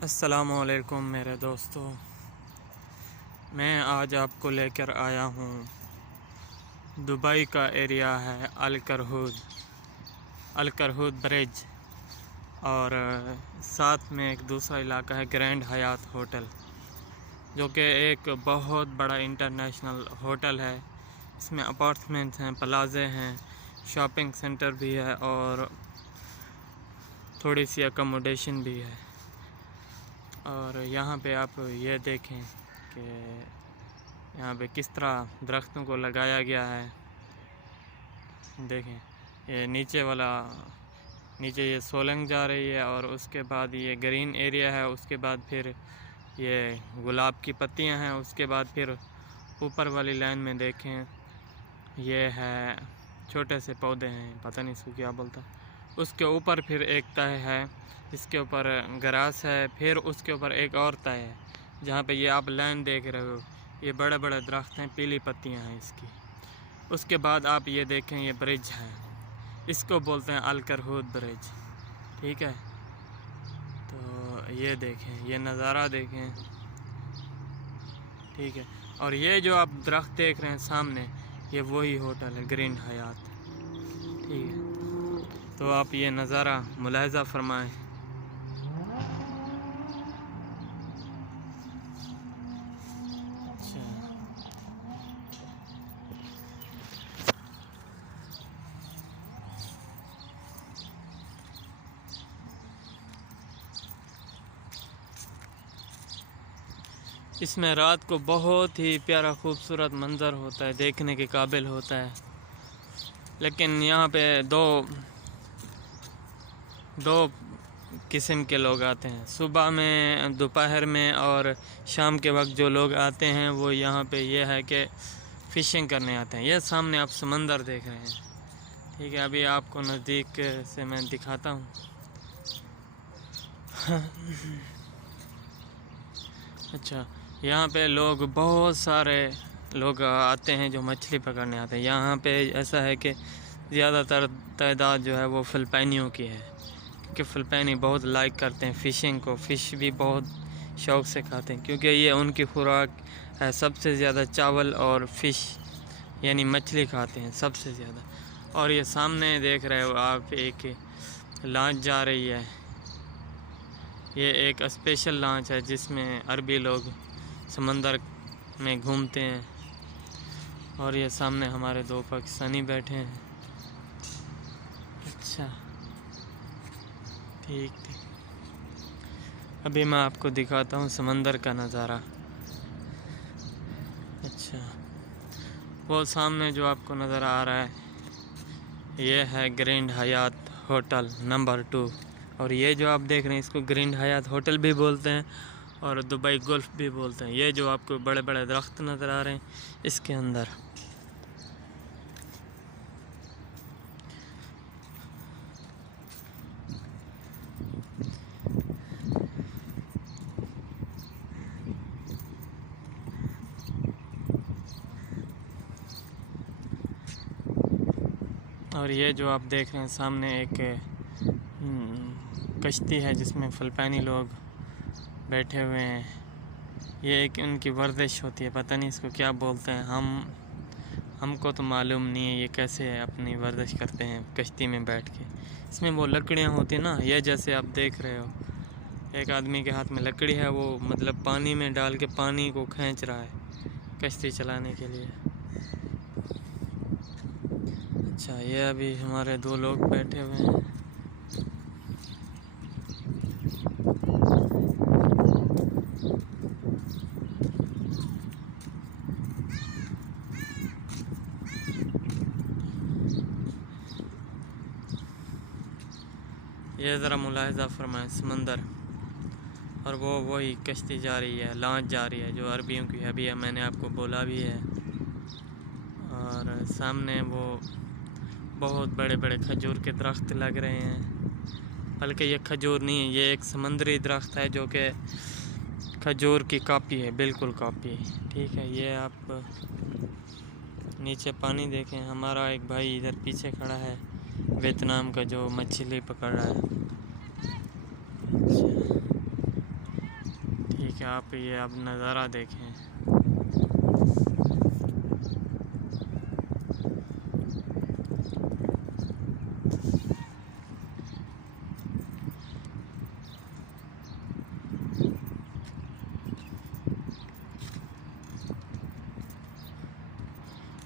अस्सलामुअलैकुम मेरे दोस्तों, मैं आज आपको लेकर आया हूँ। दुबई का एरिया है अल करहूद ब्रिज और साथ में एक दूसरा इलाका है ग्रैंड हयात होटल, जो कि एक बहुत बड़ा इंटरनेशनल होटल है। इसमें अपार्टमेंट्स हैं, प्लाजे हैं, शॉपिंग सेंटर भी है और थोड़ी सी अकोमोडेशन भी है। और यहाँ पे आप ये देखें कि यहाँ पे किस तरह दरख्तों को लगाया गया है। देखें, ये नीचे ये सोलंग जा रही है और उसके बाद ये ग्रीन एरिया है, उसके बाद फिर ये गुलाब की पत्तियाँ हैं, उसके बाद फिर ऊपर वाली लाइन में देखें ये है छोटे से पौधे हैं, पता नहीं इसको क्या बोलता। उसके ऊपर फिर एक तह है, इसके ऊपर ग्रास है, फिर उसके ऊपर एक और तह है जहाँ पे ये आप लाइन देख रहे हो। ये बड़े बड़े दरख्त हैं, पीली पत्तियाँ हैं इसकी। उसके बाद आप ये देखें, ये ब्रिज है, इसको बोलते हैं अल करहूद ब्रिज, ठीक है। तो ये देखें, ये नज़ारा देखें, ठीक है। और ये जो आप दरख्त देख रहे हैं सामने, ये वही होटल है ग्रैंड हयात, ठीक है। तो आप ये नज़ारा मुलाहिज़ा फरमाएं। इसमें रात को बहुत ही प्यारा खूबसूरत मंज़र होता है, देखने के काबिल होता है। लेकिन यहाँ पे दो किस्म के लोग आते हैं, सुबह में, दोपहर में और शाम के वक्त जो लोग आते हैं वो यहाँ पे ये है कि फ़िशिंग करने आते हैं। ये सामने आप समंदर देख रहे हैं, ठीक है। अभी आपको नज़दीक से मैं दिखाता हूँ। अच्छा, यहाँ पे बहुत सारे लोग आते हैं जो मछली पकड़ने आते हैं। यहाँ पे ऐसा है कि ज़्यादातर तादाद जो है वो फ़िलिपाइनियों की है, क्योंकि फ़िलिपाइनी बहुत लाइक करते हैं फ़िशिंग को, फ़िश भी बहुत शौक़ से खाते हैं, क्योंकि ये उनकी खुराक है। सबसे ज़्यादा चावल और फ़िश यानी मछली खाते हैं सबसे ज़्यादा। और ये सामने देख रहे हो आप, एक लॉन्च जा रही है। ये एक स्पेशल लॉन्च है जिसमें अरबी लोग समंदर में घूमते हैं। और ये सामने हमारे दो पाकिस्तानी बैठे हैं। अच्छा, ठीक। अभी मैं आपको दिखाता हूँ समंदर का नज़ारा। अच्छा, वो सामने जो आपको नज़र आ रहा है ये है ग्रैंड हयात होटल नंबर 2। और ये जो आप देख रहे हैं इसको ग्रैंड हयात होटल भी बोलते हैं और दुबई गोल्फ भी बोलते हैं। ये जो आपको बड़े बड़े दरख्त नज़र आ रहे हैं इसके अंदर। और ये जो आप देख रहे हैं सामने एक कश्ती है जिसमें फ़िलिपाइनी लोग बैठे हुए हैं। ये एक उनकी वर्जिश होती है, पता नहीं इसको क्या बोलते हैं। हमको तो मालूम नहीं है ये कैसे अपनी वर्जिश करते हैं कश्ती में बैठ के। इसमें वो लकड़ियाँ होती हैं ना, ये जैसे आप देख रहे हो एक आदमी के हाथ में लकड़ी है, वो मतलब पानी में डाल के पानी को खींच रहा है कश्ती चलाने के लिए। अच्छा, ये अभी हमारे दो लोग बैठे हुए हैं। ये ज़रा मुलाहिज़ा फरमाएं समंदर, और वो वही कश्ती जा रही है, लॉन्च जा रही है जो अरबियों की है। अभी मैंने आपको बोला भी है। और सामने वो बहुत बड़े बड़े खजूर के दरख्त लग रहे हैं, बल्कि ये खजूर नहीं है, ये एक समंदरी दरख्त है जो कि खजूर की कॉपी है, बिल्कुल कॉपी, ठीक है। ये आप नीचे पानी देखें, हमारा एक भाई इधर पीछे खड़ा है वियतनाम का जो मछली पकड़ रहा है। कि आप ये अब नज़ारा देखें।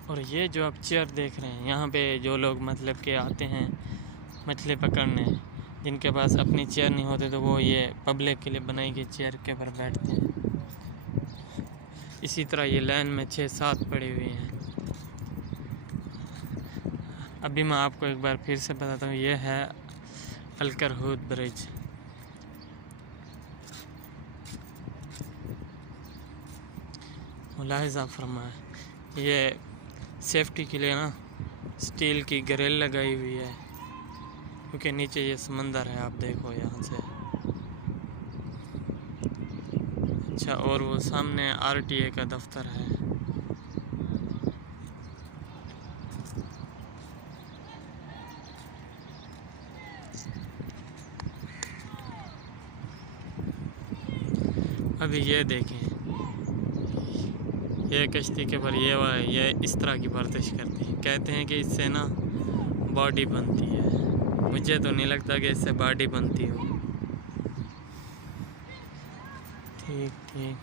और ये जो आप चेयर देख रहे हैं, यहाँ पे जो लोग मतलब के आते हैं मछली पकड़ने, जिनके पास अपनी चेयर नहीं होते तो वो ये पब्लिक के लिए बनाई गई चेयर के ऊपर बैठते हैं। इसी तरह ये लाइन में 6-7 पड़ी हुई हैं। अभी मैं आपको एक बार फिर से बताता हूँ, ये है अल करहूद ब्रिज। मुलाहिज़ा फरमाएं, ये सेफ्टी के लिए ना स्टील की ग्रिल लगाई हुई है, क्योंकि नीचे ये समंदर है, आप देखो यहाँ से। अच्छा, और वो सामने आरटीए का दफ्तर है। अभी ये देखें, ये कश्ती के ऊपर ये इस तरह की वर्जिश करती हैं। कहते हैं कि इससे ना बॉडी बनती है। मुझे तो नहीं लगता कि इससे बॉडी बनती हो। ठीक ठीक।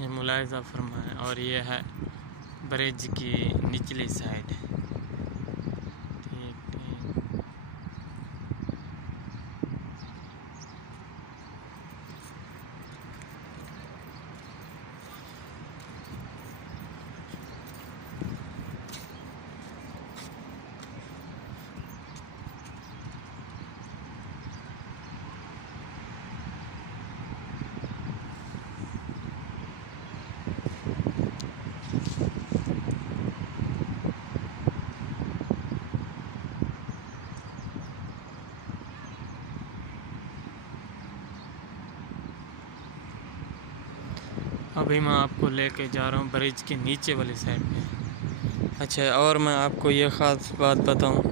ये मुलाहिज़ा फरमाएं, और ये है ब्रिज की निचली साइड। ठीक ठीक। अभी मैं आपको लेके जा रहा हूँ ब्रिज के नीचे वाली साइड पे। अच्छा, और मैं आपको ये ख़ास बात बताऊँ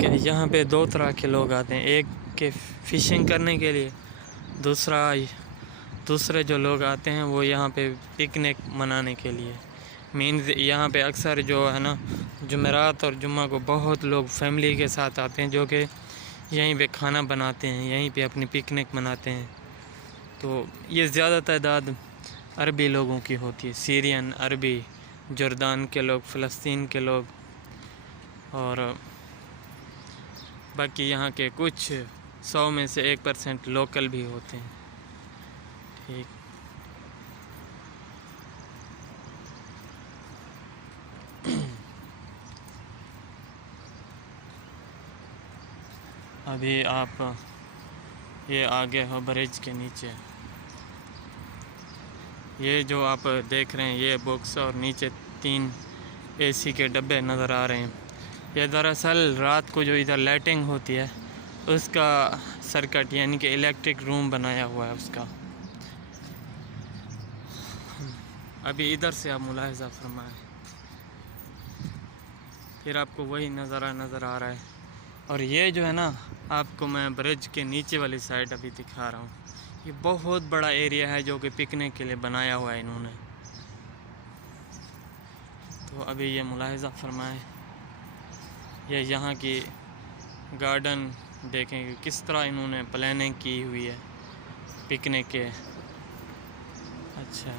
कि यहाँ पे 2 तरह के लोग आते हैं। एक के फ़िशिंग करने के लिए, दूसरे जो लोग आते हैं वो यहाँ पे पिकनिक मनाने के लिए। मीन्स यहाँ पे अक्सर जो है ना, जुमेरात और जुम्मा को बहुत लोग फैमिली के साथ आते हैं, जो कि यहीं पे खाना बनाते हैं, यहीं पे अपनी पिकनिक मनाते हैं। तो ये ज़्यादा तादाद अरबी लोगों की होती है, सीरियन, अरबी, जॉर्डान के लोग, फ़लस्तीन के लोग, और बाकी यहाँ के कुछ 100 में से 1% लोकल भी होते हैं। ठीक। अभी आप ये आगे हो ब्रिज के नीचे, ये जो आप देख रहे हैं ये बॉक्स और नीचे 3 एसी के डब्बे नज़र आ रहे हैं। ये दरअसल रात को जो इधर लाइटिंग होती है उसका सर्किट, यानी कि इलेक्ट्रिक रूम बनाया हुआ है उसका। अभी इधर से आप मुलाहिज़ा फरमाएं, फिर आपको वही नज़ारा नज़र आ रहा है। और ये जो है ना, आपको मैं ब्रिज के नीचे वाली साइड अभी दिखा रहा हूँ। ये बहुत बड़ा एरिया है जो कि पिकनिक के लिए बनाया हुआ है इन्होंने। तो अभी ये मुलाहिज़ा फरमाएं, ये यहाँ की गार्डन देखेंगे किस तरह इन्होंने प्लानिंग की हुई है पिकनिक के। अच्छा,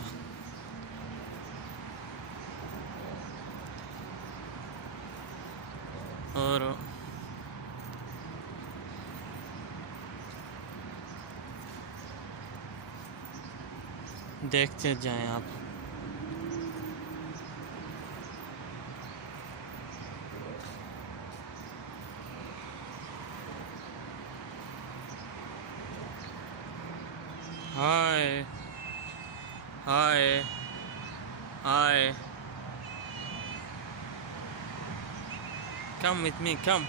और देखते जाएं आप। हाय हाय हाय, come with me, come।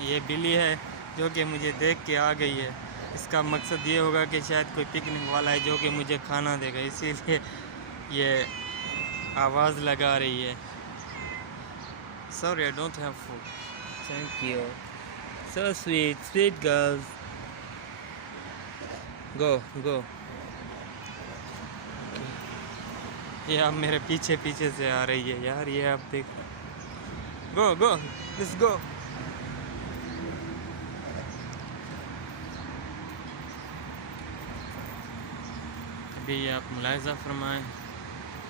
ये बिल्ली है जो कि मुझे देख के आ गई है। इसका मकसद ये होगा कि शायद कोई पिकनिक वाला है जो कि मुझे खाना देगा, इसीलिए ये आवाज़ लगा रही है। Sorry, I don't have food. Thank you. So sweet, sweet girls. Go, go. ये अब मेरे पीछे पीछे से आ रही है यार, ये आप देख। गो गो, लेट्स गो। अभी ये आप मुलाहिज़ा फरमाएं,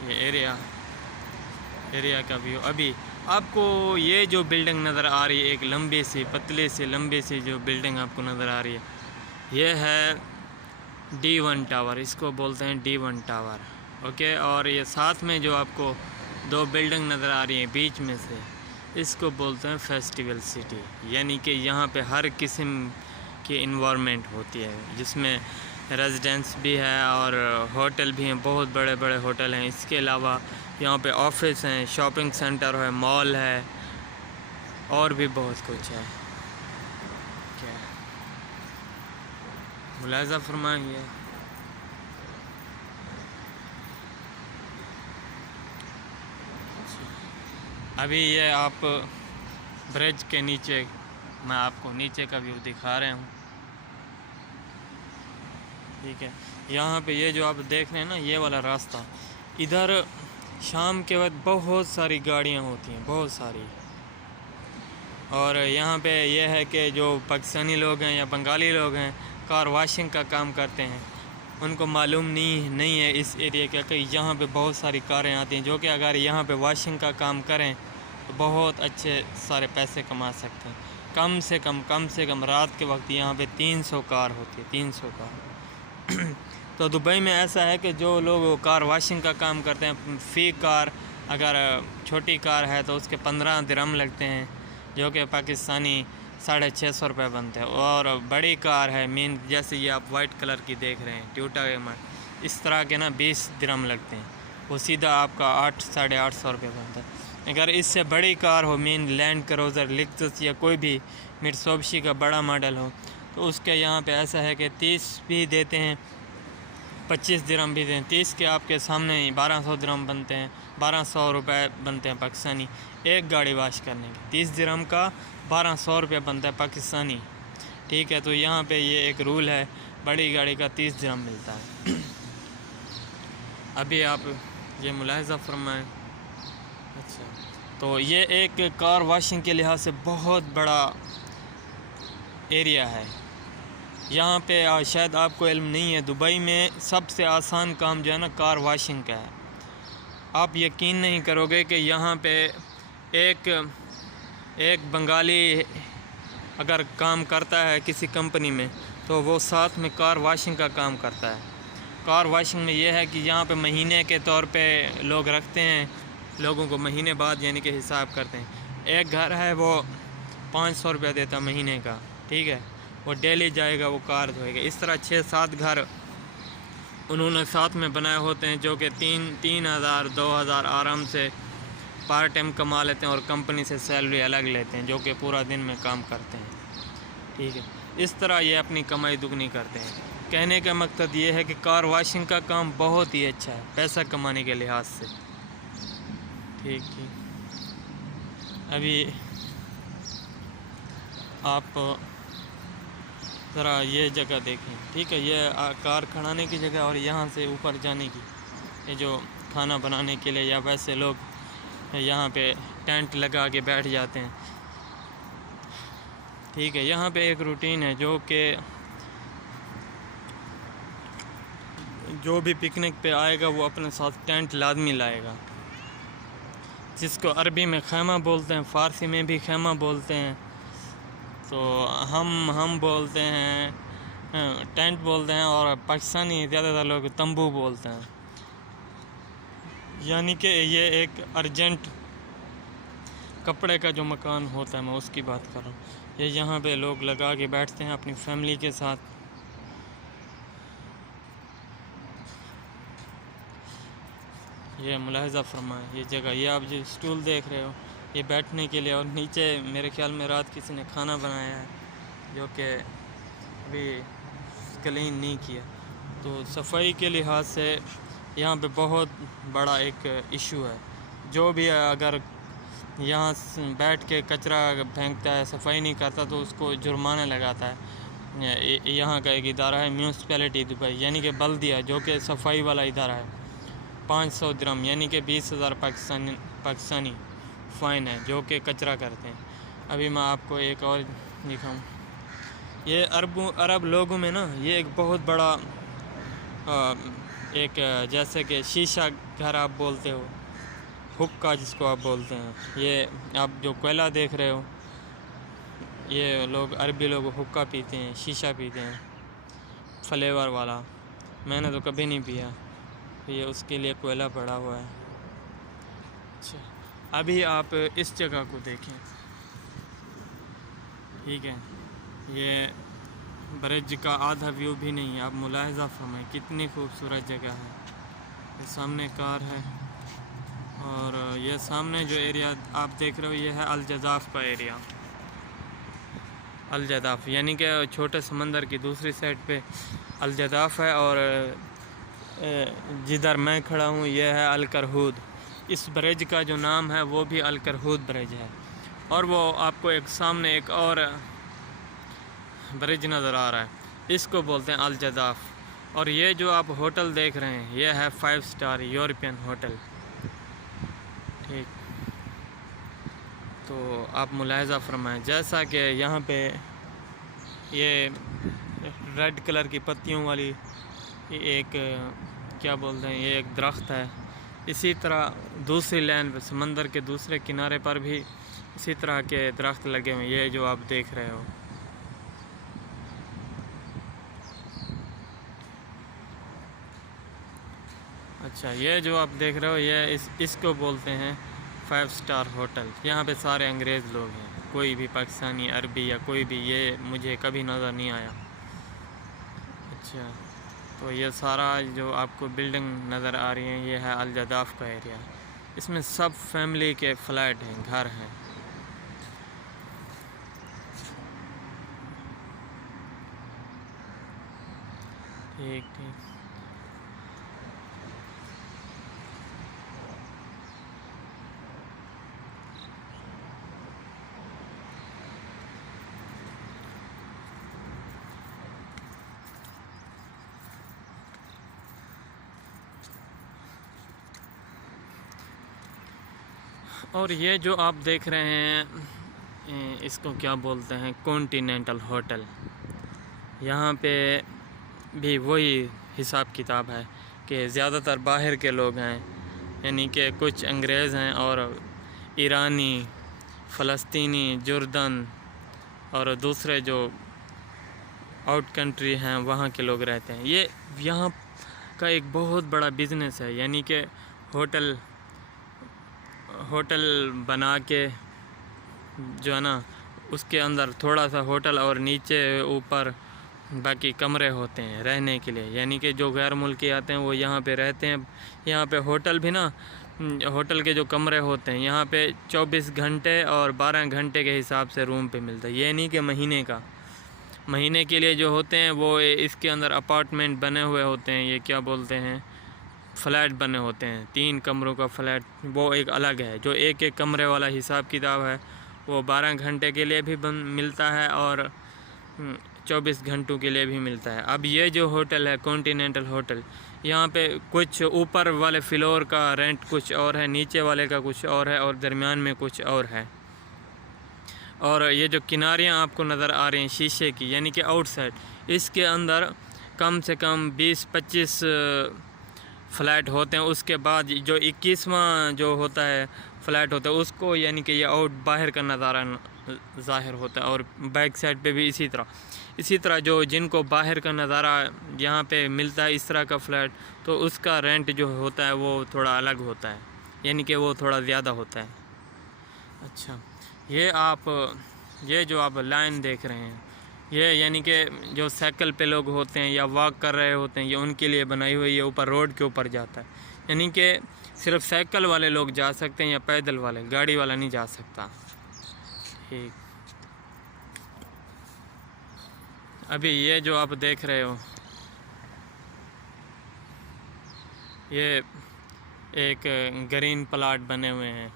ये एरिया का व्यू। अभी आपको ये जो बिल्डिंग नज़र आ रही है, एक लंबी सी पतली सी लंबी सी जो बिल्डिंग आपको नज़र आ रही है, ये है D1 टावर, इसको बोलते हैं D1 टावर। ओके, और ये साथ में जो आपको दो बिल्डिंग नज़र आ रही हैं बीच में से, इसको बोलते हैं फेस्टिवल सिटी। यानी कि यहाँ पे हर किस्म की इन्वायरमेंट होती है, जिसमें रेजिडेंस भी है और होटल भी हैं, बहुत बड़े बड़े होटल हैं। इसके अलावा यहाँ पे ऑफिस हैं, शॉपिंग सेंटर है, मॉल है और भी बहुत कुछ है। क्या मुलाहिज़ा फरमाएंगे। अभी ये आप ब्रिज के नीचे, मैं आपको नीचे का व्यू दिखा रहा हूँ। ठीक है, यहाँ पे ये जो आप देख रहे हैं ना, ये वाला रास्ता, इधर शाम के वक्त बहुत सारी गाड़ियाँ होती हैं, बहुत सारी। और यहाँ पे ये है कि जो पाकिस्तानी लोग हैं या बंगाली लोग हैं, कार वॉशिंग का काम करते हैं, उनको मालूम नहीं है इस एरिया का कि यहाँ पे बहुत सारी कारें आती हैं, जो कि अगर यहाँ पे वॉशिंग का काम करें तो बहुत अच्छे सारे पैसे कमा सकते हैं। कम से कम रात के वक्त यहाँ पे 300 कार होती है, 300 कार। तो दुबई में ऐसा है कि जो लोग कार वॉशिंग का काम करते हैं, फ़ी कार, अगर छोटी कार है तो उसके 15 दिरहम लगते हैं, जो कि पाकिस्तानी 650 रुपये बनते हैं। और बड़ी कार है मीन, जैसे ये आप वाइट कलर की देख रहे हैं टोयोटा के, इस तरह के ना 20 दिरहम लगते हैं, वो सीधा आपका 800-850 रुपये बनता है। अगर इससे बड़ी कार हो, मीन लैंड क्रूज़र, लेक्सस या कोई भी मित्सुबिशी का बड़ा मॉडल हो, तो उसके यहाँ पे ऐसा है कि 30 भी देते हैं, 25 दिरहम भी देते हैं। 30 के आपके सामने ही 1200 दिरहम बनते हैं, 1200 रुपये बनते हैं पाकिस्तानी एक गाड़ी वाश करने के। 30 दिरहम का 1200 रुपये बनता है पाकिस्तानी। ठीक है, तो यहाँ पे ये एक रूल है, बड़ी गाड़ी का 30 दिरहम मिलता है। अभी आप ये मुलाहिज़ा फरमाएं। अच्छा, तो ये एक कार वॉशिंग के लिहाज से बहुत बड़ा एरिया है। यहाँ पे शायद आपको इल्म नहीं है, दुबई में सबसे आसान काम जो है ना, कार वॉशिंग का है। आप यकीन नहीं करोगे कि यहाँ पे एक बंगाली अगर काम करता है किसी कंपनी में, तो वो साथ में कार वॉशिंग का काम करता है। कार वॉशिंग में ये है कि यहाँ पे महीने के तौर पे लोग रखते हैं, लोगों को महीने बाद यानी कि हिसाब करते हैं। एक घर है वो 500 रुपया देता महीने का, ठीक है, वो डेली जाएगा, वो कार धोएगा। इस तरह 6-7 घर उन्होंने साथ में बनाए होते हैं, जो कि 3,000-2,000 आराम से पार्ट टाइम कमा लेते हैं और कंपनी से सैलरी अलग लेते हैं, जो कि पूरा दिन में काम करते हैं। ठीक है, इस तरह ये अपनी कमाई दुगनी करते हैं। कहने का मकसद ये है कि कार वॉशिंग का काम बहुत ही अच्छा है पैसा कमाने के लिहाज से। ठीक। अभी आप ज़रा ये जगह देखें, ठीक है, ये कार खड़ाने की जगह और यहाँ से ऊपर जाने की, ये जो खाना बनाने के लिए या वैसे लोग यहाँ पे टेंट लगा के बैठ जाते हैं। ठीक है, यहाँ पे एक रूटीन है जो भी पिकनिक पे आएगा वो अपने साथ टेंट लाजमी लाएगा, जिसको अरबी में खैमा बोलते हैं, फ़ारसी में भी खैमा बोलते हैं। तो हम बोलते हैं टेंट बोलते हैं, और पाकिस्तानी ज़्यादातर लोग तंबू बोलते हैं। यानी कि ये एक अर्जेंट कपड़े का जो मकान होता है, मैं उसकी बात कर रहा हूँ। ये यहाँ पे लोग लगा के बैठते हैं अपनी फैमिली के साथ। ये मुलाहिज़ा फरमाएं, ये जगह, ये आप जो स्टूल देख रहे हो, ये बैठने के लिए, और नीचे मेरे ख्याल में रात किसी ने खाना बनाया है, जो कि अभी क्लीन नहीं किया। तो सफाई के लिहाज से यहाँ पे बहुत बड़ा एक इशू है। जो भी अगर यहाँ बैठ के कचरा फेंकता है, सफाई नहीं करता, तो उसको जुर्माना लगाता है। यहाँ का एक इदारा है म्यूनसिपैलिटी दुबई, यानी कि बल्दिया, जो कि सफाई वाला इदारा है। 500 दिरहम यानी कि 20,000 पाकिस्तानी फ़ाइन है जो कि कचरा करते हैं। अभी मैं आपको एक और दिखाऊँ। ये अरब लोगों में ना ये एक बहुत बड़ा एक जैसे कि शीशा घर आप बोलते हो, हुक्का जिसको आप बोलते हैं, ये आप जो कोयला देख रहे हो, ये लोग अरबी लोग हुक्का पीते हैं, शीशा पीते हैं फ्लेवर वाला। मैंने तो कभी नहीं पिया, ये उसके लिए कोयला पड़ा हुआ है। अच्छा, अभी आप इस जगह को देखें, ठीक है, ये ब्रिज का आधा व्यू भी नहीं है। आप मुलाहिज़ा फरमाएं कितनी खूबसूरत जगह है। ये सामने कार है और ये सामने जो एरिया आप देख रहे हो ये है अल जज़ाफ़ का एरिया। अल जज़ाफ़ यानी कि छोटे समंदर की दूसरी साइड पे अल जज़ाफ़ है, और जिधर मैं खड़ा हूँ ये है अल करहूद। इस ब्रिज का जो नाम है वो भी अल करहूद ब्रिज है। और वो आपको एक सामने एक और ब्रिज नज़र आ रहा है, इसको बोलते हैं अल जज़ाफ़। और ये जो आप होटल देख रहे हैं ये है 5 स्टार यूरोपियन होटल, ठीक। तो आप मुलाहिज़ा फरमाएं जैसा कि यहाँ पे ये रेड कलर की पत्तियों वाली एक क्या बोलते हैं, ये एक दरख्त है। इसी तरह दूसरी लाइन पर समंदर के दूसरे किनारे पर भी इसी तरह के दरख्त लगे हुए हैं, ये जो आप देख रहे हो। अच्छा, ये जो आप देख रहे हो ये इसको बोलते हैं 5 स्टार होटल। यहाँ पे सारे अंग्रेज़ लोग हैं, कोई भी पाकिस्तानी, अरबी या कोई भी ये मुझे कभी नज़र नहीं आया। अच्छा, तो ये सारा जो आपको बिल्डिंग नज़र आ रही है ये है अल जज़ाफ़ का एरिया। इसमें सब फैमिली के फ्लैट हैं, घर हैं। ठीक ठीक। और ये जो आप देख रहे हैं इसको क्या बोलते हैं, कॉन्टिनेंटल होटल। यहाँ पे भी वही हिसाब किताब है कि ज़्यादातर बाहर के लोग हैं, यानी कि कुछ अंग्रेज़ हैं और ईरानी, फ़लस्तीनी, जर्दन और दूसरे जो आउट कंट्री हैं वहाँ के लोग रहते हैं। ये यहाँ का एक बहुत बड़ा बिज़नेस है, यानी कि होटल बना के जो है ना उसके अंदर थोड़ा सा होटल और नीचे ऊपर बाकी कमरे होते हैं रहने के लिए, यानी कि जो गैर मुल्की आते हैं वो यहाँ पे रहते हैं। यहाँ पे होटल भी ना, होटल के जो कमरे होते हैं यहाँ पे 24 घंटे और 12 घंटे के हिसाब से रूम पे मिलता है। ये नहीं कि महीने के लिए जो होते हैं वो इसके अंदर अपार्टमेंट बने हुए होते हैं, ये क्या बोलते हैं, फ़्लैट बने होते हैं, 3 कमरों का फ़्लैट, वो एक अलग है। जो एक कमरे वाला हिसाब किताब है वो 12 घंटे के लिए भी मिलता है और 24 घंटों के लिए भी मिलता है। अब ये जो होटल है कॉन्टिनेंटल होटल, यहाँ पे कुछ ऊपर वाले फ्लोर का रेंट कुछ और है, नीचे वाले का कुछ और है और दरमियान में कुछ और है। और ये जो किनारियाँ आपको नज़र आ रही हैं शीशे की, यानी कि आउटसाइड, इसके अंदर कम से कम 20-25 फ़्लैट होते हैं। उसके बाद जो 21वां जो होता है फ़्लैट होता है उसको, यानी कि ये बाहर का नज़ारा ज़ाहिर होता है। और बैक साइड पे भी इसी तरह जो जिनको बाहर का नज़ारा यहाँ पे मिलता है इस तरह का फ़्लैट, तो उसका रेंट जो होता है वो थोड़ा अलग होता है, यानी कि वो थोड़ा ज़्यादा होता है। अच्छा, ये जो आप लाइन देख रहे हैं ये यानी कि जो साइकिल पे लोग होते हैं या वॉक कर रहे होते हैं, ये उनके लिए बनाई हुई है, ऊपर रोड के ऊपर जाता है, यानी कि सिर्फ साइकिल वाले लोग जा सकते हैं या पैदल वाले, गाड़ी वाला नहीं जा सकता। ठीक। अभी ये जो आप देख रहे हो ये एक ग्रीन प्लाट बने हुए हैं।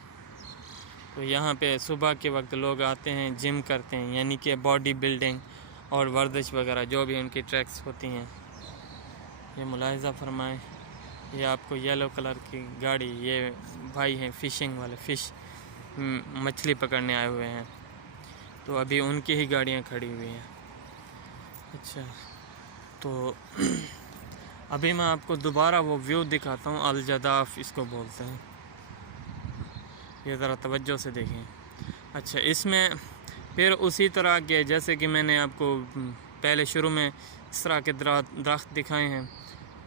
तो यहाँ पे सुबह के वक्त लोग आते हैं, जिम करते हैं, यानी कि बॉडी बिल्डिंग और वर्जिश वगैरह जो भी उनकी ट्रैक्स होती हैं। ये मुलाहिज़ा फरमाएं, ये आपको येलो कलर की गाड़ी, ये भाई हैं फ़िशिंग वाले, फ़िश मछली पकड़ने आए हुए हैं। तो अभी उनकी ही गाड़ियाँ खड़ी हुई हैं। अच्छा, तो अभी मैं आपको दोबारा वो व्यू दिखाता हूँ, अल जदाफ़ इसको बोलते हैं। ये ज़रा तवज्जो से देखें। अच्छा, इसमें फिर उसी तरह के, जैसे कि मैंने आपको पहले शुरू में इस तरह के दरख्त दिखाए हैं,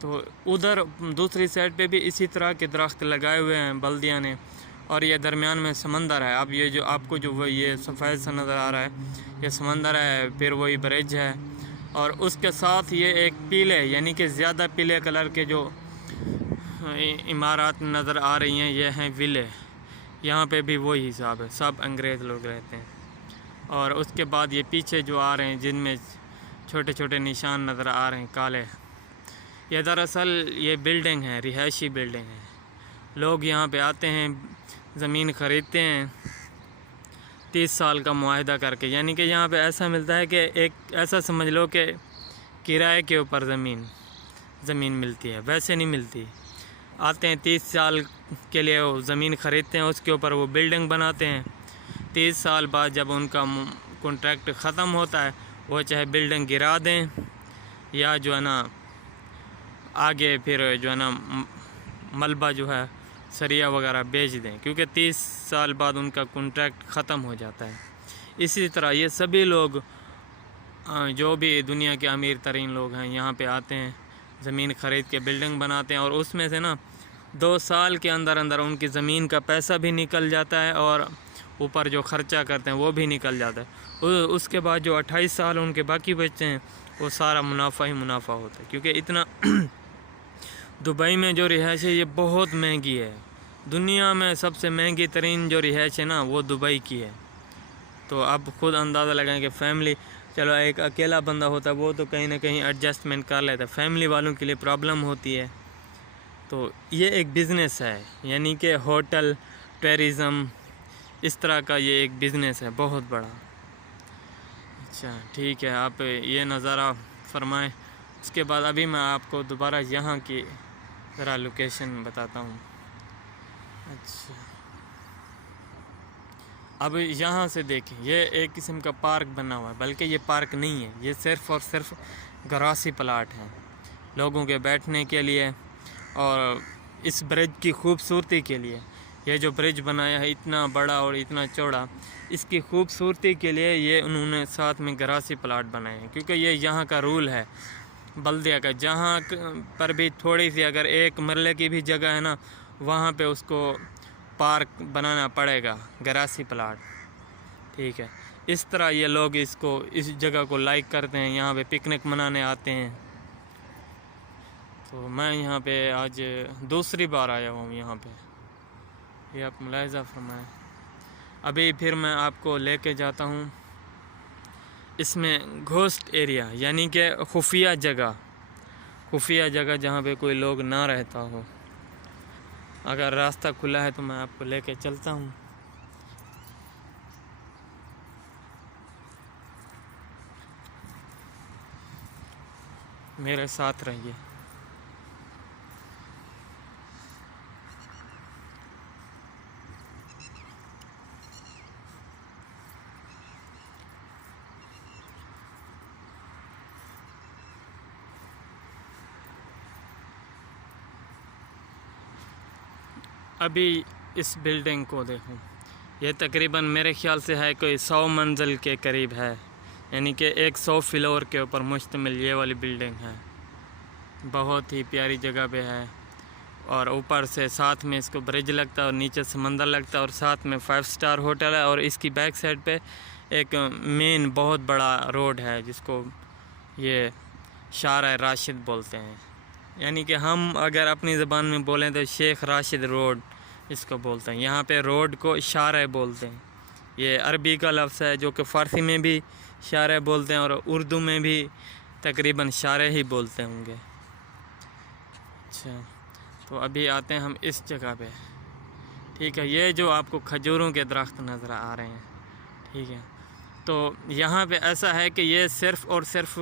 तो उधर दूसरी साइड पे भी इसी तरह के दरख्त लगाए हुए हैं बल्दिया ने। और ये दरमियान में समंदर है। अब ये जो आपको जो वो ये सफ़ेद सा नज़र आ रहा है, ये समंदर है, फिर वही ब्रिज है, और उसके साथ ये एक पीले, यानी कि ज़्यादा पीले कलर के जो इमारत नज़र आ रही हैं, ये हैं विले। यहाँ पे भी वही हिसाब है, सब अंग्रेज़ लोग रहते हैं। और उसके बाद ये पीछे जो आ रहे हैं, जिनमें छोटे छोटे निशान नज़र आ रहे हैं काले, ये दरअसल ये बिल्डिंग है, रिहायशी बिल्डिंग है। लोग यहाँ पे आते हैं, ज़मीन ख़रीदते हैं 30 साल का मुआहदा करके। यानी कि यहाँ पे ऐसा मिलता है कि एक ऐसा समझ लो कि किराए के ऊपर ज़मीन मिलती है, वैसे नहीं मिलती। आते हैं 30 साल के लिए वो ज़मीन ख़रीदते हैं, उसके ऊपर वो बिल्डिंग बनाते हैं। 30 साल बाद जब उनका कॉन्ट्रैक्ट ख़त्म होता है, वो चाहे बिल्डिंग गिरा दें या जो है ना आगे फिर जो है ना मलबा जो है सरिया वगैरह बेच दें, क्योंकि 30 साल बाद उनका कॉन्ट्रैक्ट ख़त्म हो जाता है। इसी तरह ये सभी लोग जो भी दुनिया के अमीर तरीन लोग हैं, यहाँ पे आते हैं, ज़मीन ख़रीद के बिल्डिंग बनाते हैं, और उसमें से ना 2 साल के अंदर अंदर उनकी ज़मीन का पैसा भी निकल जाता है और ऊपर जो ख़र्चा करते हैं वो भी निकल जाता है। उसके बाद जो 28 साल उनके बाकी बचते हैं, वो सारा मुनाफा ही मुनाफा होता है। क्योंकि इतना दुबई में जो रिहाइश है ये बहुत महंगी है। दुनिया में सबसे महंगी तरीन जो रिहाइश है ना, वो दुबई की है। तो आप खुद अंदाज़ा लगाएं कि फैमिली, चलो एक अकेला बंदा होता है वो तो कहीं ना कहीं एडजस्टमेंट कर लेता है, फैमिली वालों के लिए प्रॉब्लम होती है। तो ये एक बिज़नेस है, यानी कि होटल टूरिज़म इस तरह का ये एक बिज़नेस है बहुत बड़ा। अच्छा ठीक है, आप ये नज़ारा फरमाएं। उसके बाद अभी मैं आपको दोबारा यहाँ की ज़रा लोकेशन बताता हूँ। अच्छा, अब यहाँ से देखें, ये एक किस्म का पार्क बना हुआ है, बल्कि ये पार्क नहीं है, ये सिर्फ़ और सिर्फ ग्रासी प्लाट है लोगों के बैठने के लिए और इस ब्रिज की खूबसूरती के लिए। ये जो ब्रिज बनाया है इतना बड़ा और इतना चौड़ा, इसकी खूबसूरती के लिए ये उन्होंने साथ में ग्रासी प्लाट बनाए हैं, क्योंकि ये यहाँ का रूल है बल्दिया का। जहाँ पर भी थोड़ी सी अगर एक मरले की भी जगह है ना, वहाँ पे उसको पार्क बनाना पड़ेगा, ग्रासी प्लाट। ठीक है, इस तरह ये लोग इस जगह को लाइक करते हैं, यहाँ पे पिकनिक मनाने आते हैं। तो मैं यहाँ पे आज दूसरी बार आया हूँ यहाँ पे, ये आप मुलाहिज़ा फरमाएं। अभी फिर मैं आपको लेके जाता हूँ इसमें घोस्ट एरिया, यानी कि खुफिया जगह जहाँ पे कोई लोग ना रहता हो। अगर रास्ता खुला है तो मैं आपको लेके चलता हूँ। मेरे साथ रहिए। अभी इस बिल्डिंग को देखो, ये तकरीबन मेरे ख़्याल से है कोई 100 मंजिल के करीब है, यानी कि 100 फ्लोर के ऊपर मुश्तमिल ये वाली बिल्डिंग है। बहुत ही प्यारी जगह पे है, और ऊपर से साथ में इसको ब्रिज लगता है और नीचे समंदर लगता है, और साथ में 5 स्टार होटल है। और इसकी बैक साइड पे एक मेन बहुत बड़ा रोड है जिसको ये शारा राशिद बोलते हैं, यानी कि हम अगर अपनी ज़बान में बोलें तो शेख राशिद रोड इसको बोलते हैं। यहाँ पे रोड को शारा बोलते हैं, ये अरबी का लफ्ज़ है जो कि फ़ारसी में भी शारे बोलते हैं और उर्दू में भी तकरीबन शारे ही बोलते होंगे। अच्छा, तो अभी आते हैं हम इस जगह पे। ठीक है, ये जो आपको खजूरों के दरख्त नज़र आ रहे हैं, ठीक है, तो यहाँ पे ऐसा है कि ये सिर्फ़ और सिर्फ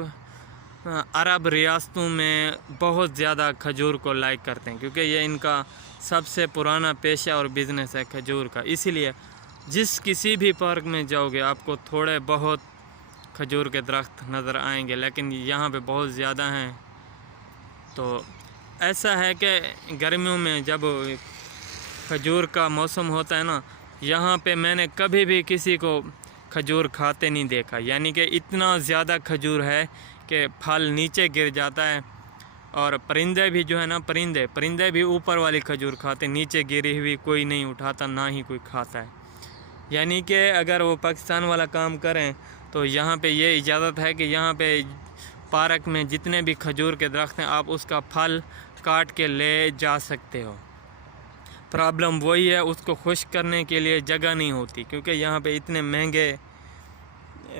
अरब रियासतों में बहुत ज़्यादा खजूर को लाइक करते हैं, क्योंकि ये इनका सबसे पुराना पेशा और बिज़नेस है खजूर का। इसीलिए जिस किसी भी पार्क में जाओगे आपको थोड़े बहुत खजूर के दरख्त नज़र आएंगे, लेकिन यहाँ पे बहुत ज़्यादा हैं। तो ऐसा है कि गर्मियों में जब खजूर का मौसम होता है ना, यहाँ पे मैंने कभी भी किसी को खजूर खाते नहीं देखा। यानी कि इतना ज़्यादा खजूर है कि फल नीचे गिर जाता है, और परिंदे भी जो है ना, परिंदे भी ऊपर वाली खजूर खाते, नीचे गिरी हुई कोई नहीं उठाता, ना ही कोई खाता है। यानी कि अगर वो पाकिस्तान वाला काम करें तो यहाँ पे ये इजाज़त है कि यहाँ पे पार्क में जितने भी खजूर के दरख्त हैं आप उसका फल काट के ले जा सकते हो। प्रॉब्लम वही है, उसको खुश्क करने के लिए जगह नहीं होती, क्योंकि यहाँ पे इतने महंगे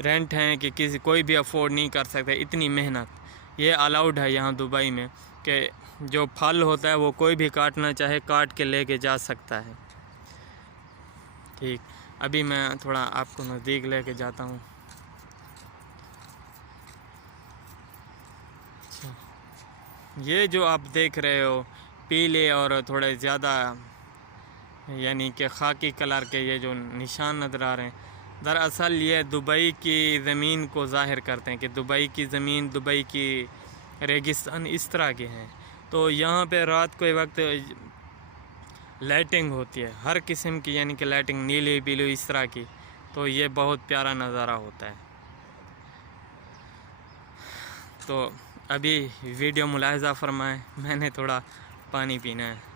रेंट हैं कि कोई भी अफोर्ड नहीं कर सकता इतनी मेहनत। ये अलाउड है यहाँ दुबई में कि जो फल होता है वो कोई भी काटना चाहे काट के लेके जा सकता है। ठीक, अभी मैं थोड़ा आपको नज़दीक लेके जाता हूँ। अच्छा, ये जो आप देख रहे हो पीले और थोड़े ज़्यादा यानी कि खाकी कलर के ये जो निशान नज़र आ रहे हैं, दरअसल ये दुबई की ज़मीन को ज़ाहिर करते हैं कि दुबई की ज़मीन, दुबई की रेगिस्तान इस तरह के हैं। तो यहाँ पे रात को वक्त लाइटिंग होती है हर किस्म की, यानी कि लाइटिंग नीली पीली इस तरह की, तो ये बहुत प्यारा नज़ारा होता है। तो अभी वीडियो मुलाहिज़ा फरमाएं, मैंने थोड़ा पानी पीना है।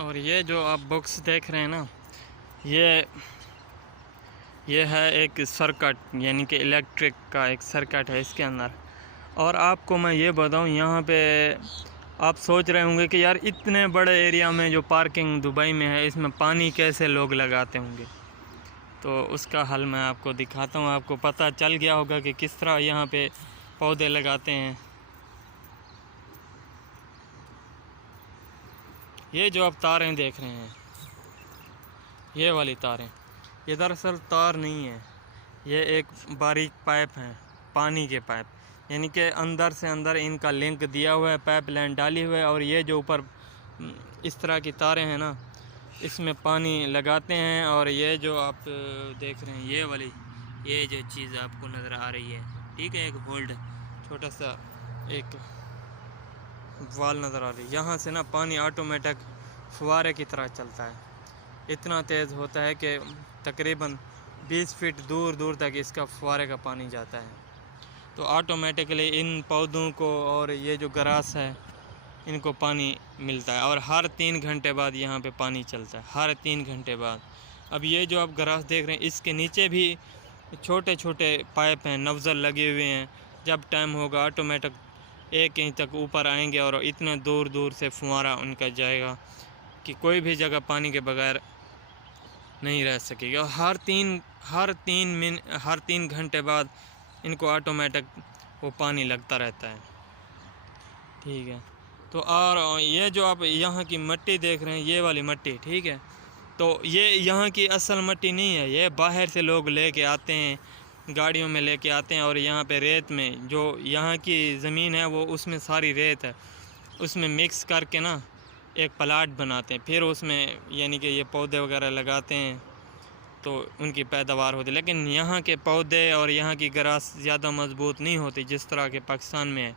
और ये जो आप बॉक्स देख रहे हैं ना, ये है एक सर्किट, यानी कि इलेक्ट्रिक का एक सर्किट है इसके अंदर। और आपको मैं ये बताऊं, यहाँ पे आप सोच रहे होंगे कि यार इतने बड़े एरिया में जो पार्किंग दुबई में है इसमें पानी कैसे लोग लगाते होंगे। तो उसका हल मैं आपको दिखाता हूँ, आपको पता चल गया होगा कि किस तरह यहाँ पे पौधे लगाते हैं। ये जो आप तारें देख रहे हैं, ये वाली तारें, ये दरअसल तार नहीं है, ये एक बारीक पाइप है, पानी के पाइप, यानी कि अंदर से अंदर इनका लिंक दिया हुआ है, पाइप लाइन डाली हुई है। और ये जो ऊपर इस तरह की तारें हैं ना, इसमें पानी लगाते हैं। और ये जो आप देख रहे हैं, ये जो चीज़ आपको नज़र आ रही है, ठीक है, एक होल्ड छोटा सा एक वाल नज़र आ रही है, यहाँ से ना पानी ऑटोमेटिक फुवारे की तरह चलता है। इतना तेज़ होता है कि तकरीबन 20 फीट दूर दूर तक इसका फुवारे का पानी जाता है। तो ऑटोमेटिकली इन पौधों को और ये जो ग्रास है इनको पानी मिलता है। और हर 3 घंटे बाद यहाँ पे पानी चलता है, हर 3 घंटे बाद। अब ये जो आप ग्रास देख रहे हैं, इसके नीचे भी छोटे छोटे पाइप हैं, नवज़ल लगे हुए हैं। जब टाइम होगा ऑटोमेटिक 1 इंच तक ऊपर आएंगे और इतना दूर दूर से फुवारा उनका जाएगा कि कोई भी जगह पानी के बगैर नहीं रह सकेगी। और हर 3 घंटे बाद इनको ऑटोमेटिक वो पानी लगता रहता है, ठीक है। तो और ये जो आप यहाँ की मिट्टी देख रहे हैं, ये वाली मिट्टी, ठीक है, तो ये यहाँ की असल मिट्टी नहीं है, ये बाहर से लोग लेके आते हैं, गाड़ियों में लेके आते हैं। और यहाँ पे रेत में जो यहाँ की ज़मीन है वो उसमें सारी रेत है, उसमें मिक्स करके ना एक प्लाट बनाते हैं, फिर उसमें यानी कि ये पौधे वगैरह लगाते हैं तो उनकी पैदावार होती है। लेकिन यहाँ के पौधे और यहाँ की ग्रास ज़्यादा मजबूत नहीं होती जिस तरह के पाकिस्तान में है।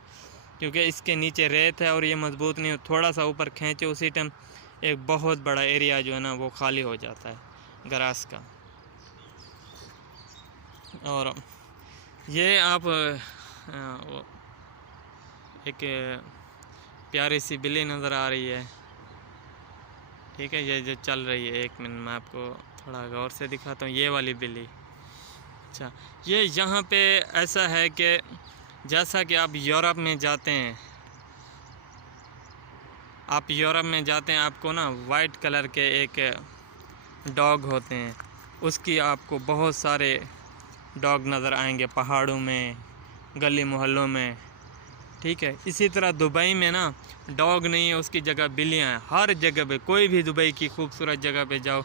क्योंकि इसके नीचे रेत है और ये मजबूत नहीं हो। थोड़ा सा ऊपर खींचे उसी टाइम एक बहुत बड़ा एरिया जो है ना वो खाली हो जाता है ग्रास का। और ये आप एक प्यारी सी बिल्ली नज़र आ रही है, ठीक है, ये जो चल रही है। एक मिनट मैं आपको थोड़ा गौर से दिखाता हूँ। ये वाली बिल्ली, अच्छा, ये यहाँ पे ऐसा है कि जैसा कि आप यूरोप में जाते हैं, आपको ना वाइट कलर के एक डॉग होते हैं, उसकी आपको बहुत सारे डॉग नज़र आएंगे पहाड़ों में, गली मोहल्लों में, ठीक है। इसी तरह दुबई में ना डॉग नहीं है, उसकी जगह बिल्लियाँ हैं। हर जगह पे, कोई भी दुबई की खूबसूरत जगह पे जाओ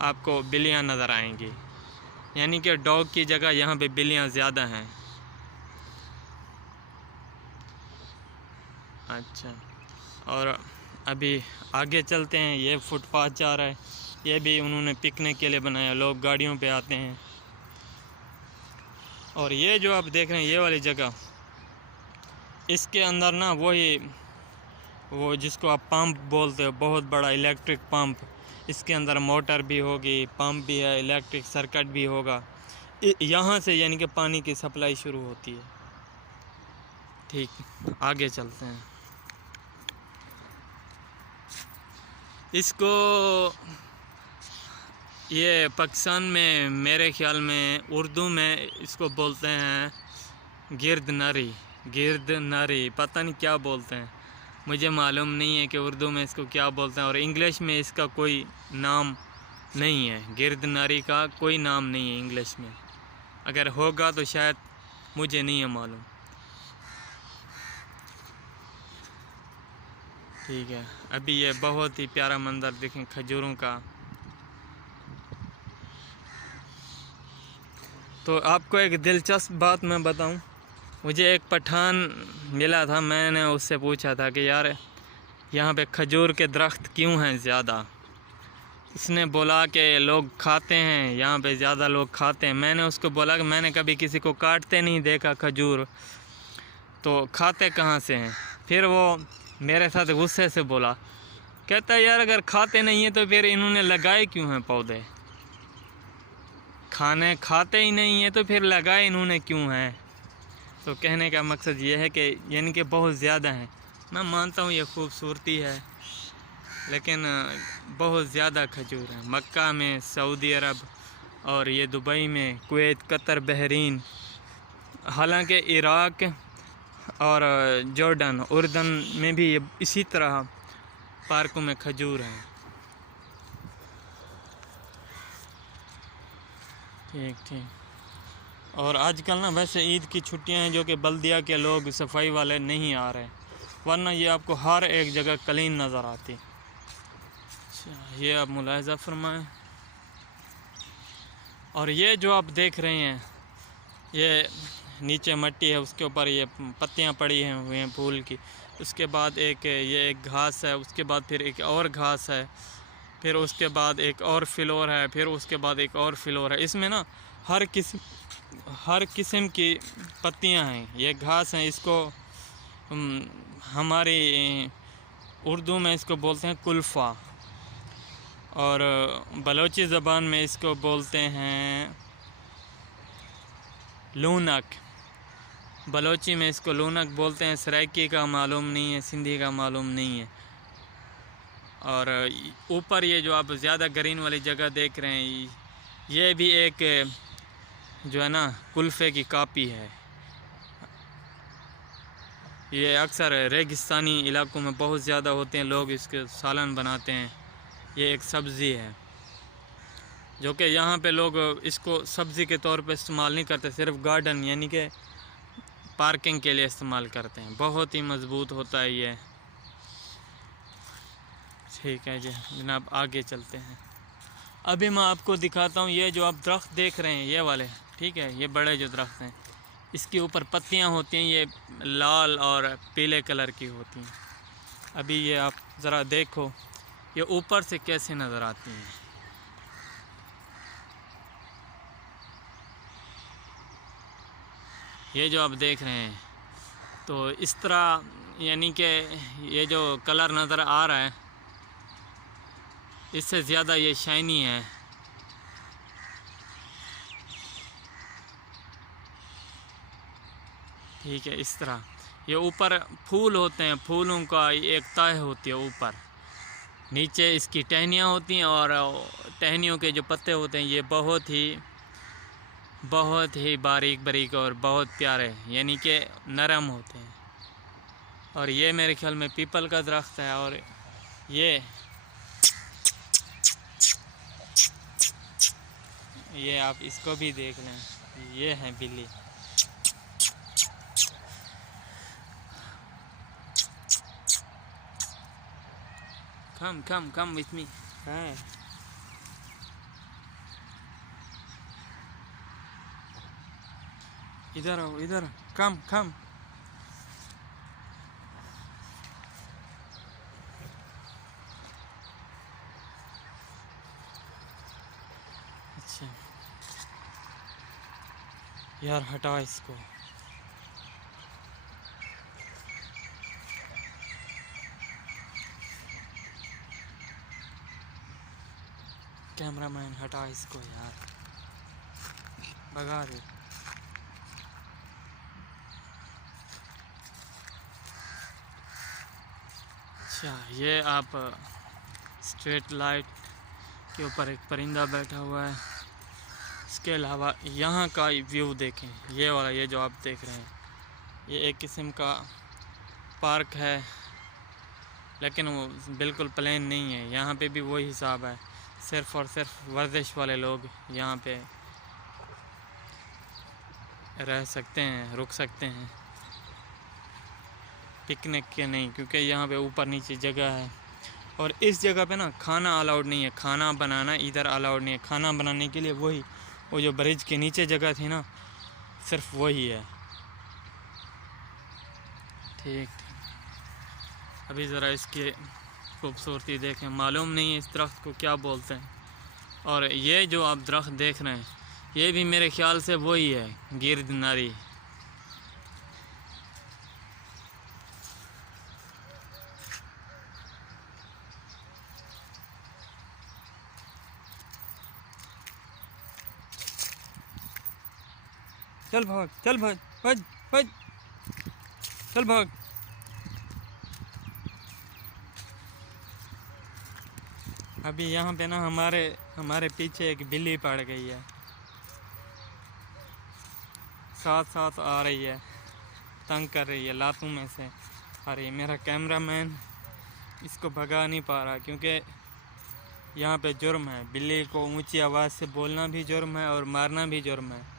आपको बिल्लियाँ नज़र आएंगी, यानी कि डॉग की जगह यहाँ पे बिल्लियाँ ज़्यादा हैं। अच्छा, और अभी आगे चलते हैं। ये फुटपाथ जा रहा है, ये भी उन्होंने पिकनिक के लिए बनाया, लोग गाड़ियों पे आते हैं। और ये जो आप देख रहे हैं ये वाली जगह, इसके अंदर ना वो जिसको आप पंप बोलते हो, बहुत बड़ा इलेक्ट्रिक पंप, इसके अंदर मोटर भी होगी, पंप भी है, इलेक्ट्रिक सर्किट भी होगा। यहाँ से यानी कि पानी की सप्लाई शुरू होती है। ठीक, आगे चलते हैं। इसको ये पाकिस्तान में मेरे ख्याल में उर्दू में इसको बोलते हैं गिरद नारी, पता नहीं क्या बोलते हैं, मुझे मालूम नहीं है कि उर्दू में इसको क्या बोलते हैं। और इंग्लिश में इसका कोई नाम नहीं है, गिरद नारी का कोई नाम नहीं है इंग्लिश में। अगर होगा तो शायद मुझे नहीं है मालूम, ठीक है। अभी ये बहुत ही प्यारा मंजर देखें खजूरों का। तो आपको एक दिलचस्प बात मैं बताऊं, मुझे एक पठान मिला था, मैंने उससे पूछा था कि यार यहाँ पे खजूर के दरख्त क्यों हैं ज़्यादा। उसने बोला कि लोग खाते हैं, यहाँ पे ज़्यादा लोग खाते हैं। मैंने उसको बोला कि मैंने कभी किसी को काटते नहीं देखा खजूर, तो खाते कहाँ से हैं। फिर वो मेरे साथ गुस्से से बोला, कहता है यार अगर खाते नहीं हैं तो फिर इन्होंने लगाए क्यों हैं पौधे, खाते ही नहीं है तो फिर लगाए इन्होंने क्यों हैं। तो कहने का मकसद ये है कि यानी कि बहुत ज़्यादा हैं। मैं मानता हूँ ये खूबसूरती है, लेकिन बहुत ज़्यादा खजूर हैं मक्का में, सऊदी अरब, और ये दुबई में, कुवैत, कतर, बहरीन, हालांकि इराक़ और जॉर्डन, उर्दन में भी इसी तरह पार्कों में खजूर हैं। ठीक। और आजकल ना वैसे ईद की छुट्टियां हैं, जो कि बल्दिया के लोग, सफाई वाले नहीं आ रहे, वरना ये आपको हर एक जगह क्लीन नज़र आती। ये आप मुलाहिज़ा फरमाएं। और ये जो आप देख रहे हैं ये नीचे मिट्टी है, उसके ऊपर ये पत्तियां पड़ी हैं हुई हैं फूल की। उसके बाद ये एक घास है, उसके बाद फिर एक और घास है, फिर उसके बाद एक और फ्लोर है, फिर उसके बाद एक और फ्लोर है। इसमें ना हर किस्म की पत्तियां हैं, ये घास हैं। इसको हमारी उर्दू में इसको बोलते हैं कुल्फ़ा, और बलोची ज़बान में इसको बोलते हैं लूनक। बलोची में इसको लूनक बोलते हैं, सराइकी का मालूम नहीं है, सिंधी का मालूम नहीं है। और ऊपर ये जो आप ज़्यादा ग्रीन वाली जगह देख रहे हैं, ये भी एक जो है ना कुल्फ़े की कापी है। ये अक्सर रेगिस्तानी इलाकों में बहुत ज़्यादा होते हैं, लोग इसके सालन बनाते हैं। ये एक सब्ज़ी है जो कि यहाँ पे लोग इसको सब्ज़ी के तौर पे इस्तेमाल नहीं करते, सिर्फ गार्डन यानी कि पार्किंग के लिए इस्तेमाल करते हैं। बहुत ही मज़बूत होता है ये। ठीक है जी जनाब, आगे चलते हैं। अभी मैं आपको दिखाता हूँ ये जो आप दरख्त देख रहे हैं, ये वाले, ठीक है, ये बड़े जो दरख्त हैं, इसके ऊपर पत्तियाँ होती हैं, ये लाल और पीले कलर की होती हैं। अभी ये आप ज़रा देखो ये ऊपर से कैसे नज़र आती हैं। ये जो आप देख रहे हैं तो इस तरह यानी कि ये जो कलर नज़र आ रहा है इससे ज़्यादा ये शाइनी है। ठीक है, इस तरह ये ऊपर फूल होते हैं, फूलों का एक तह होती है ऊपर, नीचे इसकी टहनियाँ होती हैं और टहनियों के जो पत्ते होते हैं ये बहुत ही बारीक बारीक और बहुत प्यारे यानी कि नरम होते हैं। और ये मेरे ख्याल में पीपल का दरख्त है। और ये आप इसको भी देख लें, ये है बिल्ली। come with me। हाँ, इधर आओ, इधर कम। अच्छा यार, हटा इसको। कैमरामैन हटा इसको यार, भगा दे। अच्छा, ये आप स्ट्रीट लाइट के ऊपर एक परिंदा बैठा हुआ है। इसके अलावा यहाँ का व्यू देखें, ये वाला, ये जो आप देख रहे हैं, ये एक किस्म का पार्क है, लेकिन वो बिल्कुल प्लेन नहीं है। यहाँ पे भी वही हिसाब है, सिर्फ़ और सिर्फ वर्जिश वाले लोग यहाँ पे रह सकते हैं, रुक सकते हैं, पिकनिक के नहीं, क्योंकि यहाँ पे ऊपर नीचे जगह है। और इस जगह पे ना खाना अलाउड नहीं है, खाना बनाना इधर अलाउड नहीं है। खाना बनाने के लिए वो जो ब्रिज के नीचे जगह थी ना, सिर्फ वही है। ठीक। अभी ज़रा इसकी खूबसूरती देखें, मालूम नहीं है इस दरख्त को क्या बोलते हैं। और ये जो आप दरख्त देख रहे हैं, ये भी मेरे ख्याल से वही है, गिरदनारी। चल भाग, भज चल भाग। अभी यहाँ पे ना हमारे पीछे एक बिल्ली पड़ गई है, साथ आ रही है, तंग कर रही है लातों में से। अरे मेरा कैमरामैन इसको भगा नहीं पा रहा, क्योंकि यहाँ पे जुर्म है। बिल्ली को ऊंची आवाज़ से बोलना भी जुर्म है और मारना भी जुर्म है।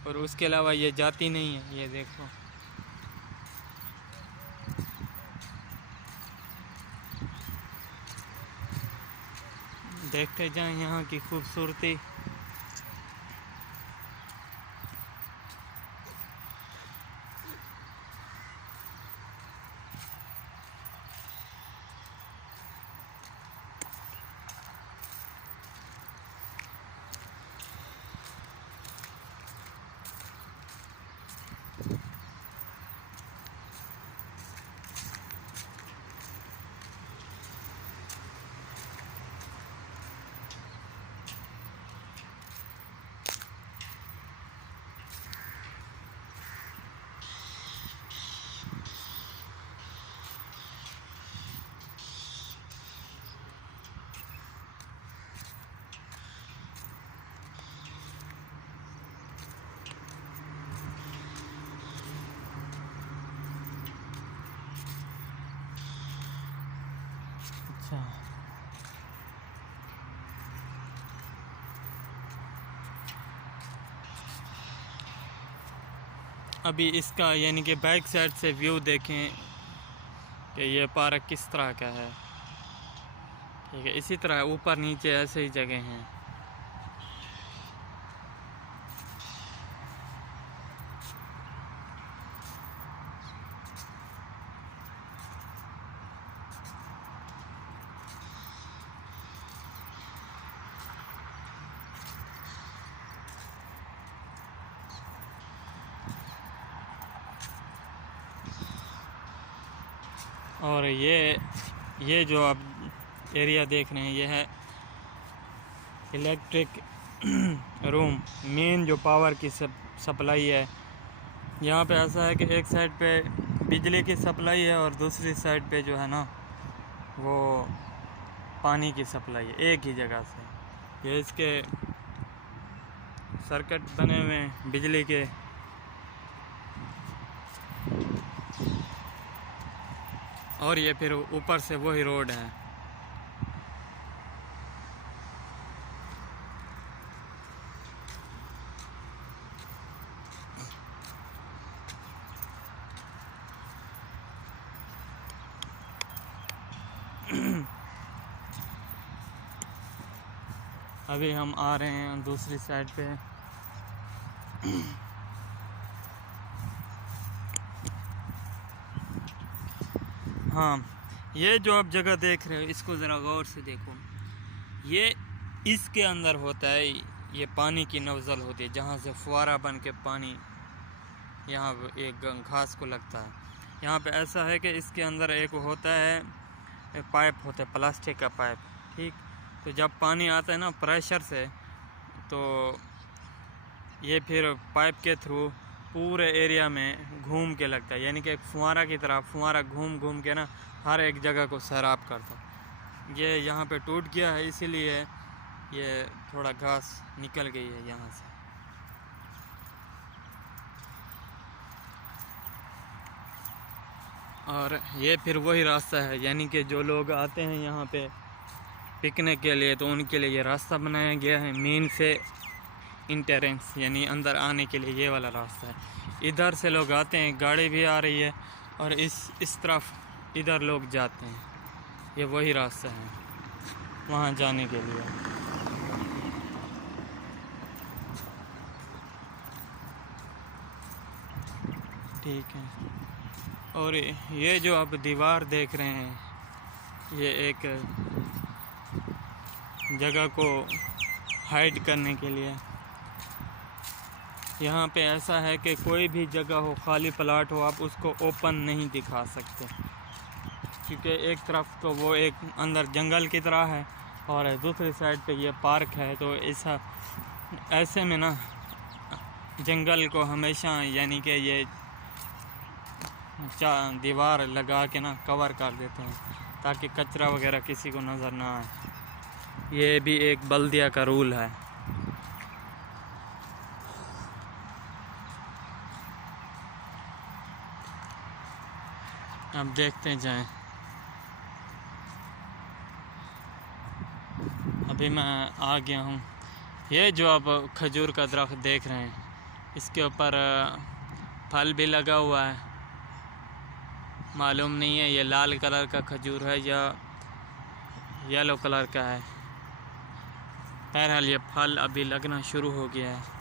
और उसके अलावा ये जाती नहीं है। ये देखो, देखते जाएं यहाँ की खूबसूरती। अच्छा, अभी इसका यानी कि बैक साइड से व्यू देखें कि ये पार्क किस तरह का है। ठीक है, इसी तरह ऊपर नीचे ऐसे ही जगह हैं। और ये जो आप एरिया देख रहे हैं ये है इलेक्ट्रिक रूम, मेन जो पावर की सप्लाई है। यहाँ पे ऐसा है कि एक साइड पे बिजली की सप्लाई है और दूसरी साइड पे जो है ना वो पानी की सप्लाई है, एक ही जगह से। ये इसके सर्किट बने हुए हैं बिजली के। और ये फिर ऊपर से वही रोड है। अभी हम आ रहे हैं दूसरी साइड पे। हाँ, ये जो आप जगह देख रहे हो इसको ज़रा गौर से देखो। ये इसके अंदर होता है, ये पानी की नवज़ल होती है जहाँ से फुआरा बन के पानी यहाँ एक घास को लगता है। यहाँ पे ऐसा है कि इसके अंदर एक होता है पाइप होता है, प्लास्टिक का पाइप, ठीक। तो जब पानी आता है ना प्रेशर से, तो ये फिर पाइप के थ्रू पूरे एरिया में घूम के लगता है, यानी कि एक फुहारा की तरह फुहारा घूम घूम के ना हर एक जगह को सैराब करता है। ये यहाँ पे टूट गया है, इसीलिए ये थोड़ा घास निकल गई है यहाँ से। और ये फिर वही रास्ता है, यानी कि जो लोग आते हैं यहाँ पे पिकनिक के लिए तो उनके लिए ये रास्ता बनाया गया है। मेन से इंटरेंस यानी अंदर आने के लिए ये वाला रास्ता है। इधर से लोग आते हैं, गाड़ी भी आ रही है, और इस तरफ इधर लोग जाते हैं। ये वही रास्ता है वहाँ जाने के लिए। ठीक है। और ये जो आप दीवार देख रहे हैं, ये एक जगह को हाइड करने के लिए। यहाँ पे ऐसा है कि कोई भी जगह हो, खाली प्लाट हो, आप उसको ओपन नहीं दिखा सकते, क्योंकि एक तरफ तो वो एक अंदर जंगल की तरह है और दूसरी साइड पे ये पार्क है। तो ऐसे में ना जंगल को हमेशा यानी कि ये दीवार लगा के ना कवर कर देते हैं ताकि कचरा वगैरह किसी को नज़र ना आए। ये भी एक बल्दिया का रूल है। अब देखते जाएं। अभी मैं आ गया हूँ। ये जो आप खजूर का दरख्त देख रहे हैं, इसके ऊपर फल भी लगा हुआ है। मालूम नहीं है ये लाल कलर का खजूर है या येलो कलर का है। बहरहाल ये फल अभी लगना शुरू हो गया है।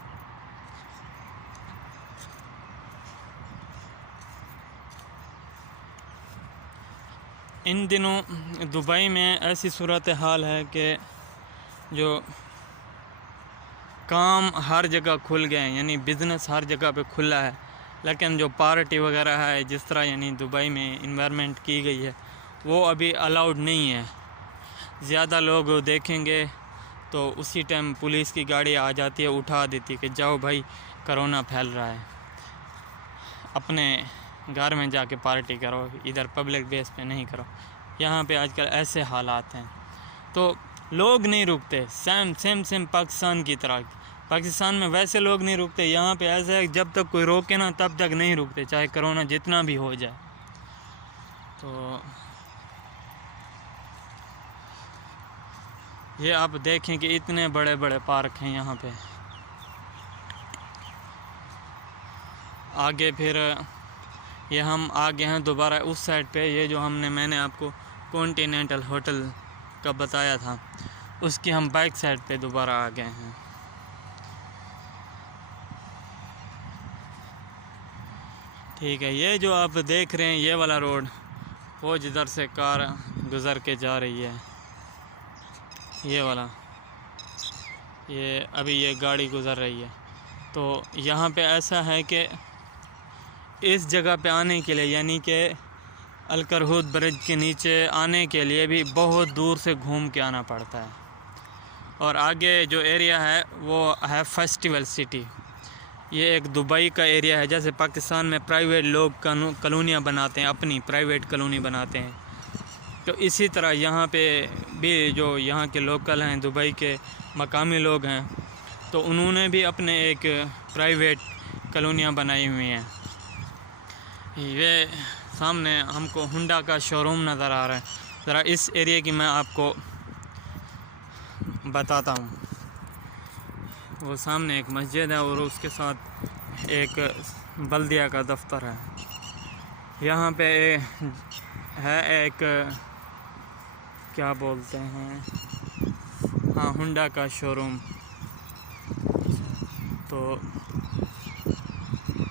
इन दिनों दुबई में ऐसी सूरत हाल है कि जो काम हर जगह खुल गए हैं, यानी बिज़नेस हर जगह पे खुला है, लेकिन जो पार्टी वगैरह है जिस तरह यानी दुबई में इन्वायरमेंट की गई है वो अभी अलाउड नहीं है। ज़्यादा लोग देखेंगे तो उसी टाइम पुलिस की गाड़ी आ जाती है, उठा देती है कि जाओ भाई कोरोना फैल रहा है, अपने घर में जाके पार्टी करो, इधर पब्लिक बेस पे नहीं करो। यहाँ पे आजकल ऐसे हालात हैं तो लोग नहीं रुकते। सेम पाकिस्तान की तरह। पाकिस्तान में वैसे लोग नहीं रुकते, यहाँ पे ऐसा है जब तक कोई रोके ना तब तक नहीं रुकते, चाहे कोरोना जितना भी हो जाए। तो ये आप देखें कि इतने बड़े बड़े पार्क हैं यहाँ पे। आगे फिर ये हम आ गए हैं दोबारा उस साइड पे। ये जो मैंने आपको कॉन्टिनेंटल होटल का बताया था, उसकी हम बैक साइड पे दोबारा आ गए हैं। ठीक है। ये जो आप देख रहे हैं ये वाला रोड, वो जिधर से कार गुज़र के जा रही है, ये वाला, ये अभी ये गाड़ी गुज़र रही है। तो यहाँ पे ऐसा है कि इस जगह पे आने के लिए, यानी कि अल करहूद ब्रिज के नीचे आने के लिए भी बहुत दूर से घूम के आना पड़ता है। और आगे जो एरिया है वो है फेस्टिवल सिटी। ये एक दुबई का एरिया है। जैसे पाकिस्तान में प्राइवेट लोग कॉलोनियाँ बनाते हैं, अपनी प्राइवेट कॉलोनी बनाते हैं, तो इसी तरह यहाँ पे भी जो यहाँ के लोकल हैं, दुबई के मकामी लोग हैं, तो उन्होंने भी अपने एक प्राइवेट कॉलोनियाँ बनाई हुई हैं। ये सामने हमको हुंडा का शोरूम नज़र आ रहा है। ज़रा इस एरिया की मैं आपको बताता हूँ। वो सामने एक मस्जिद है और उसके साथ एक बल्दिया का दफ्तर है। यहाँ पे है एक क्या बोलते हैं, हाँ, हुंडा का शोरूम। तो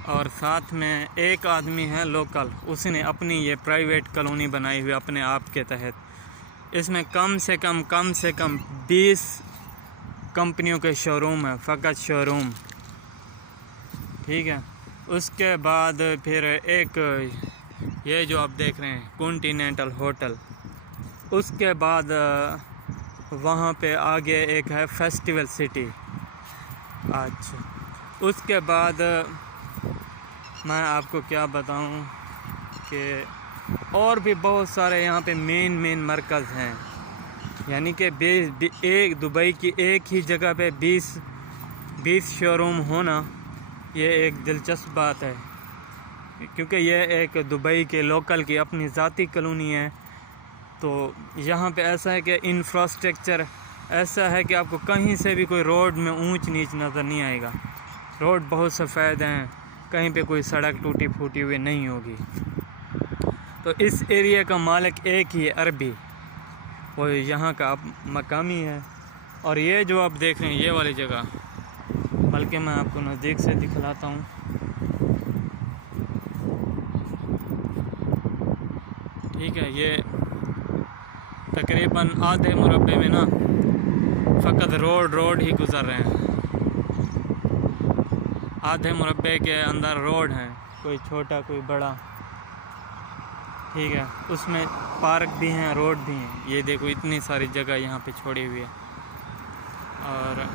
और साथ में एक आदमी है लोकल, उसने अपनी ये प्राइवेट कॉलोनी बनाई हुई अपने आप के तहत। इसमें कम से कम 20 कंपनियों के शोरूम है, फ़कत शोरूम, ठीक है। उसके बाद फिर एक ये जो आप देख रहे हैं कॉन्टिनेंटल होटल। उसके बाद वहाँ पे आगे एक है फेस्टिवल सिटी। अच्छा, उसके बाद मैं आपको क्या बताऊं कि और भी बहुत सारे यहाँ पे मेन मरकज़ हैं। यानी कि एक दुबई की एक ही जगह पे 20 शोरूम होना ये एक दिलचस्प बात है, क्योंकि ये एक दुबई के लोकल की अपनी ज़ाती कॉलोनी है। तो यहाँ पे ऐसा है कि इंफ्रास्ट्रक्चर ऐसा है कि आपको कहीं से भी कोई रोड में ऊंच नीच नज़र नहीं आएगा। रोड बहुत सफ़ेद हैं, कहीं पे कोई सड़क टूटी फूटी हुई नहीं होगी। तो इस एरिया का मालिक एक ही है, अरबी, वो यहाँ का मकामी है। और ये जो आप देख रहे हैं ये वाली जगह, बल्कि मैं आपको नज़दीक से दिखलाता हूँ। ठीक है, ये तकरीबन आधे मुरब्बे में ना फ़कत रोड ही गुज़र रहे हैं। आधे मुरब्बे के अंदर रोड हैं, कोई छोटा कोई बड़ा, ठीक है। उसमें पार्क भी हैं, रोड भी हैं। ये देखो इतनी सारी जगह यहाँ पे छोड़ी हुई है। और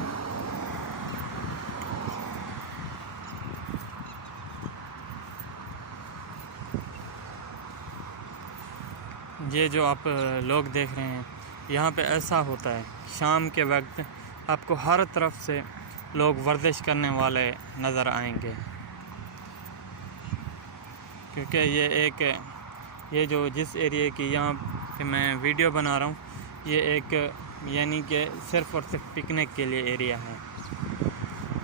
ये जो आप लोग देख रहे हैं, यहाँ पे ऐसा होता है शाम के वक्त आपको हर तरफ से लोग वर्जिश करने वाले नज़र आएंगे, क्योंकि ये जो जिस एरिया की यहाँ पे मैं वीडियो बना रहा हूँ, ये एक यानी कि सिर्फ़ और सिर्फ पिकनिक के लिए एरिया है।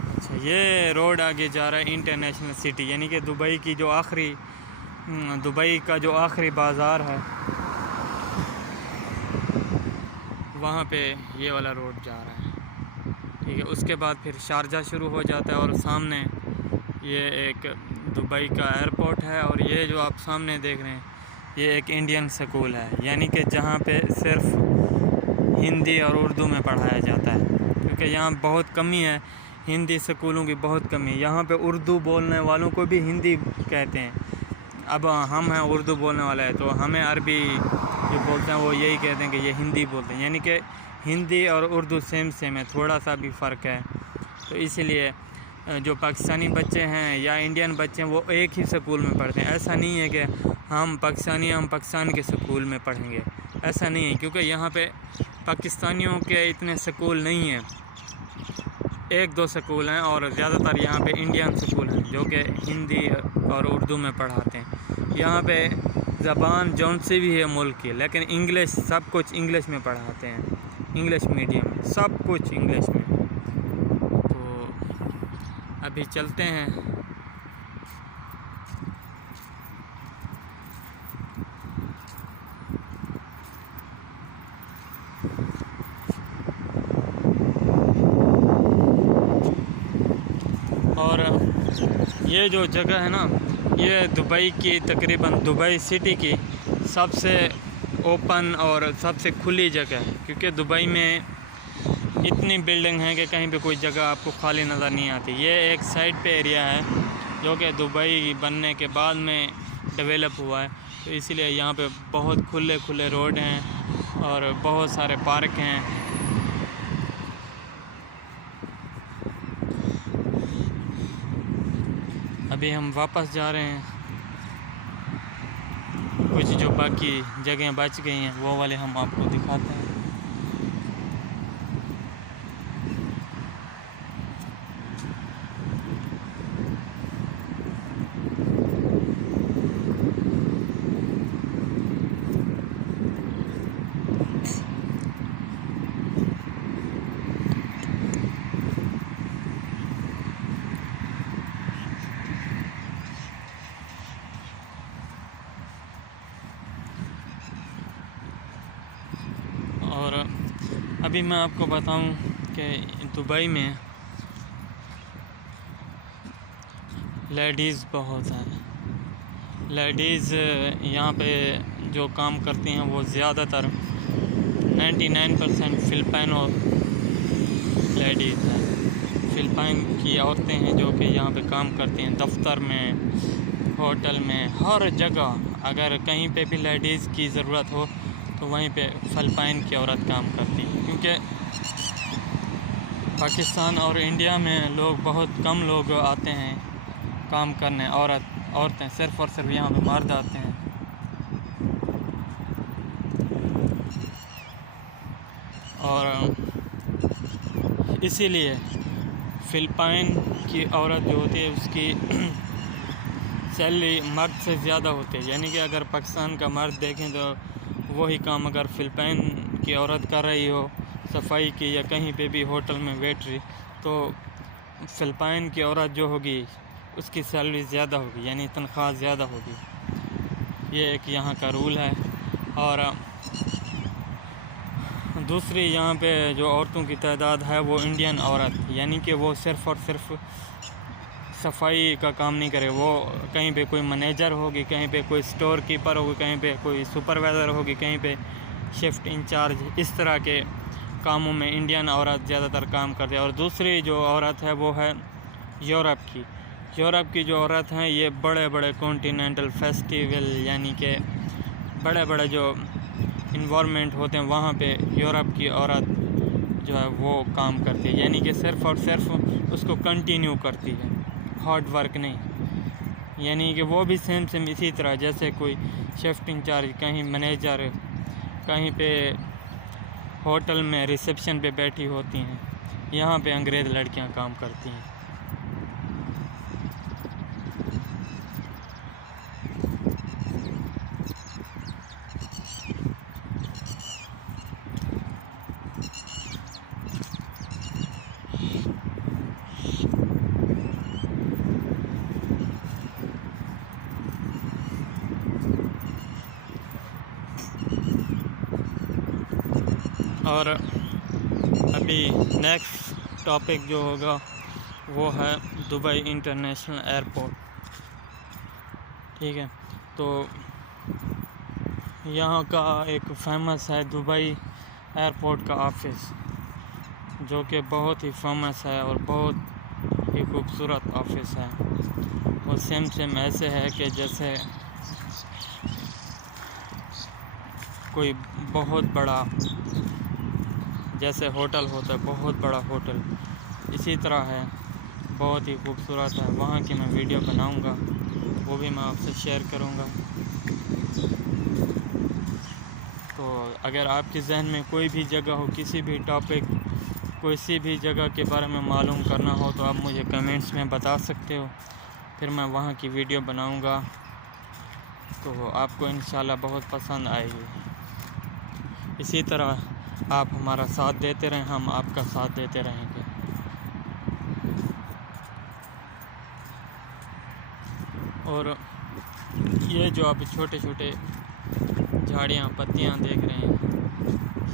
अच्छा, ये रोड आगे जा रहा है इंटरनेशनल सिटी, यानी कि दुबई का जो आखिरी बाज़ार है, वहाँ पे ये वाला रोड जा रहा है, ठीक है। उसके बाद फिर शारजा शुरू हो जाता है और सामने ये एक दुबई का एयरपोर्ट है। और ये जो आप सामने देख रहे हैं ये एक इंडियन स्कूल है, यानी कि जहाँ पे सिर्फ हिंदी और उर्दू में पढ़ाया जाता है, क्योंकि यहाँ बहुत कमी है, हिंदी स्कूलों की बहुत कमी है। यहाँ पे उर्दू बोलने वालों को भी हिंदी कहते हैं। अब हम हैं उर्दू बोलने वाले हैं, तो हमें अरबी जो बोलते हैं वो यही कहते हैं कि ये हिंदी बोलते हैं, यानी कि हिंदी और उर्दू सेम है, थोड़ा सा भी फ़र्क है। तो इसलिए जो पाकिस्तानी बच्चे हैं या इंडियन बच्चे हैं वो एक ही स्कूल में पढ़ते हैं। ऐसा नहीं है कि हम पाकिस्तान के स्कूल में पढ़ेंगे, ऐसा नहीं है, क्योंकि यहाँ पे पाकिस्तानियों के इतने स्कूल नहीं हैं, 1-2 स्कूल हैं, और ज़्यादातर यहाँ पे इंडियन स्कूल हैं जो कि हिंदी और उर्दू में पढ़ाते हैं। यहाँ पे ज़बान जौन सी भी है मुल्क की, लेकिन इंग्लिश, सब कुछ इंग्लिश में पढ़ाते हैं, इंग्लिश मीडियम, सब कुछ इंग्लिश में। तो अभी चलते हैं। और ये जो जगह है ना, ये दुबई की, तकरीबन दुबई सिटी की सबसे ओपन और सबसे खुली जगह है, क्योंकि दुबई में इतनी बिल्डिंग है कि कहीं पे कोई जगह आपको खाली नज़र नहीं आती। ये एक साइड पे एरिया है जो कि दुबई बनने के बाद में डेवलप हुआ है, तो इसीलिए यहाँ पे बहुत खुले खुले रोड हैं और बहुत सारे पार्क हैं। अभी हम वापस जा रहे हैं, कुछ जो बाकी जगह बच गई हैं वो वाले हम आपको दिखाते हैं। और अभी मैं आपको बताऊं कि दुबई में लेडीज़ बहुत हैं। लेडीज़ यहाँ पे जो काम करती हैं वो ज़्यादातर 99% फ़िलिपाइन और लेडीज़ हैं। फ़िलिपाइन की औरतें हैं जो कि यहाँ पे काम करती हैं, दफ्तर में, होटल में, हर जगह। अगर कहीं पे भी लेडीज़ की ज़रूरत हो तो वहीं पे फ़िलिपाइन की औरत काम करती है, क्योंकि पाकिस्तान और इंडिया में लोग बहुत कम लोग आते हैं काम करने। औरतें सिर्फ़ और सिर्फ यहाँ पे मर्द आते हैं। और इसीलिए फ़िलिपाइन की औरत जो होती है उसकी सैलरी मर्द से ज़्यादा होती है। यानी कि अगर पाकिस्तान का मर्द देखें तो वही काम अगर फ़िलिपाइन की औरत कर रही हो, सफाई की या कहीं पे भी होटल में वेटरी, तो फ़िलिपाइन की औरत जो होगी उसकी सैलरी ज़्यादा होगी, यानी तनख्वाह ज़्यादा होगी। ये एक यहाँ का रूल है। और दूसरी यहाँ पे जो औरतों की तादाद है वो इंडियन औरत, यानी कि वो सिर्फ़ और सिर्फ सफाई का काम नहीं करे। वो कहीं पे कोई मैनेजर होगी, कहीं पे कोई स्टोर कीपर होगी, कहीं पे कोई सुपरवाइज़र होगी, कहीं पे शिफ्ट इंचार्ज, इस तरह के कामों में इंडियन औरत ज़्यादातर काम करती है। और दूसरी जो औरत है वो है यूरोप की। यूरोप की जो औरत हैं ये बड़े बड़े कॉन्टिनेंटल फेस्टिवल, यानी कि बड़े बड़े जो इन्वायरमेंट होते हैं वहाँ पे यूरोप की औरत जो है वो काम करती है, यानी कि सिर्फ़ और सिर्फ उसको कंटिन्यू करती है, हार्ड वर्क नहीं। यानी कि वो भी सेम इसी तरह जैसे कोई शिफ्ट इंचार्ज, कहीं मैनेजर, कहीं पे होटल में रिसेप्शन पे बैठी होती हैं, यहाँ पे अंग्रेज़ लड़कियाँ काम करती हैं। और अभी नेक्स्ट टॉपिक जो होगा वो है दुबई इंटरनेशनल एयरपोर्ट। ठीक है, तो यहाँ का एक फेमस है दुबई एयरपोर्ट का ऑफिस, जो कि बहुत ही फेमस है और बहुत ही खूबसूरत ऑफिस है। वो सेम ऐसे है कि जैसे कोई बहुत बड़ा जैसे होटल होता है, बहुत बड़ा होटल, इसी तरह है, बहुत ही खूबसूरत है। वहाँ की मैं वीडियो बनाऊँगा, वो भी मैं आपसे शेयर करूँगा। तो अगर आपके जहन में कोई भी जगह हो, किसी भी टॉपिक, किसी भी जगह के बारे में मालूम करना हो तो आप मुझे कमेंट्स में बता सकते हो, फिर मैं वहाँ की वीडियो बनाऊँगा, तो आपको इंशाल्लाह बहुत पसंद आएगी। इसी तरह आप हमारा साथ देते रहें, हम आपका साथ देते रहेंगे। और ये जो आप छोटे छोटे झाड़ियाँ, पत्तियाँ देख रहे हैं,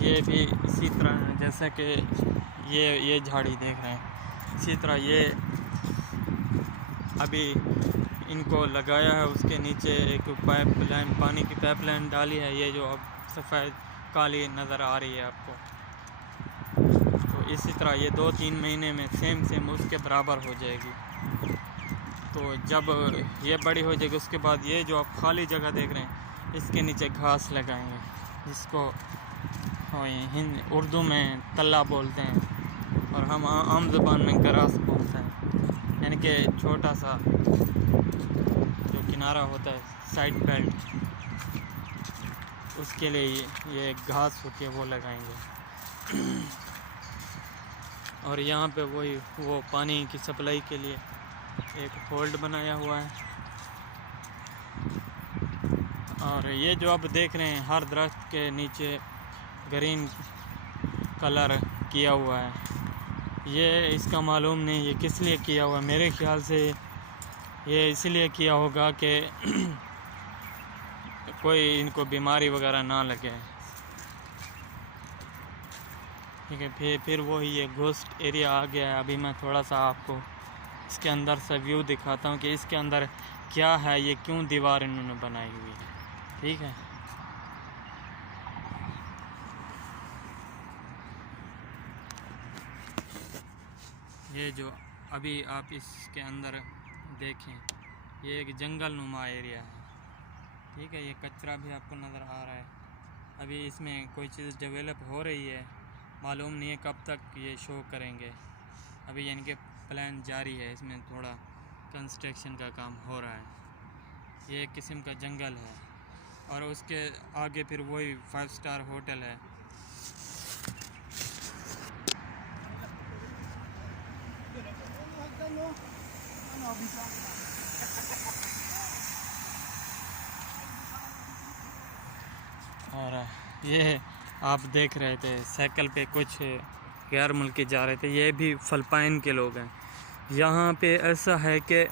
ये भी इसी तरह है जैसा कि ये झाड़ी देख रहे हैं, इसी तरह ये अभी इनको लगाया है। उसके नीचे एक पाइपलाइन, पानी की पाइपलाइन डाली है, ये जो अब सफ़ेद काली नज़र आ रही है आपको। तो इसी तरह ये 2-3 महीने में सेम उसके बराबर हो जाएगी। तो जब ये बड़ी हो जाएगी उसके बाद ये जो आप खाली जगह देख रहे हैं इसके नीचे घास लगाएंगे, जिसको हिंद उर्दू में तल्ला बोलते हैं और हम आम ज़बान में ग्रास बोलते हैं, यानी कि छोटा सा जो किनारा होता है साइड बेल्ट, उसके लिए ये घास होती है वो लगाएंगे। और यहाँ पे वो पानी की सप्लाई के लिए एक होल्ड बनाया हुआ है। और ये जो आप देख रहे हैं हर दरख्त के नीचे ग्रीन कलर किया हुआ है, ये इसका मालूम नहीं ये किस लिए किया हुआ है। मेरे ख्याल से ये इसलिए किया होगा कि कोई इनको बीमारी वगैरह ना लगे, ठीक है। फिर वही ये घोस्ट एरिया आ गया है। अभी मैं थोड़ा सा आपको इसके अंदर से व्यू दिखाता हूँ कि इसके अंदर क्या है, ये क्यों दीवार इन्होंने बनाई हुई है, ठीक है। ये जो अभी आप इसके अंदर देखें, ये एक जंगल नुमा एरिया है, ठीक है। ये कचरा भी आपको नज़र आ रहा है। अभी इसमें कोई चीज़ डेवलप हो रही है, मालूम नहीं है कब तक ये शो करेंगे। अभी यानी कि प्लान जारी है, इसमें थोड़ा कंस्ट्रक्शन का काम हो रहा है। ये एक किस्म का जंगल है और उसके आगे फिर वही 5 स्टार होटल है। और ये आप देख रहे थे साइकिल पे कुछ गैर मुल्की जा रहे थे, ये भी फ़िलिपाइन के लोग हैं। यहाँ पे ऐसा है कि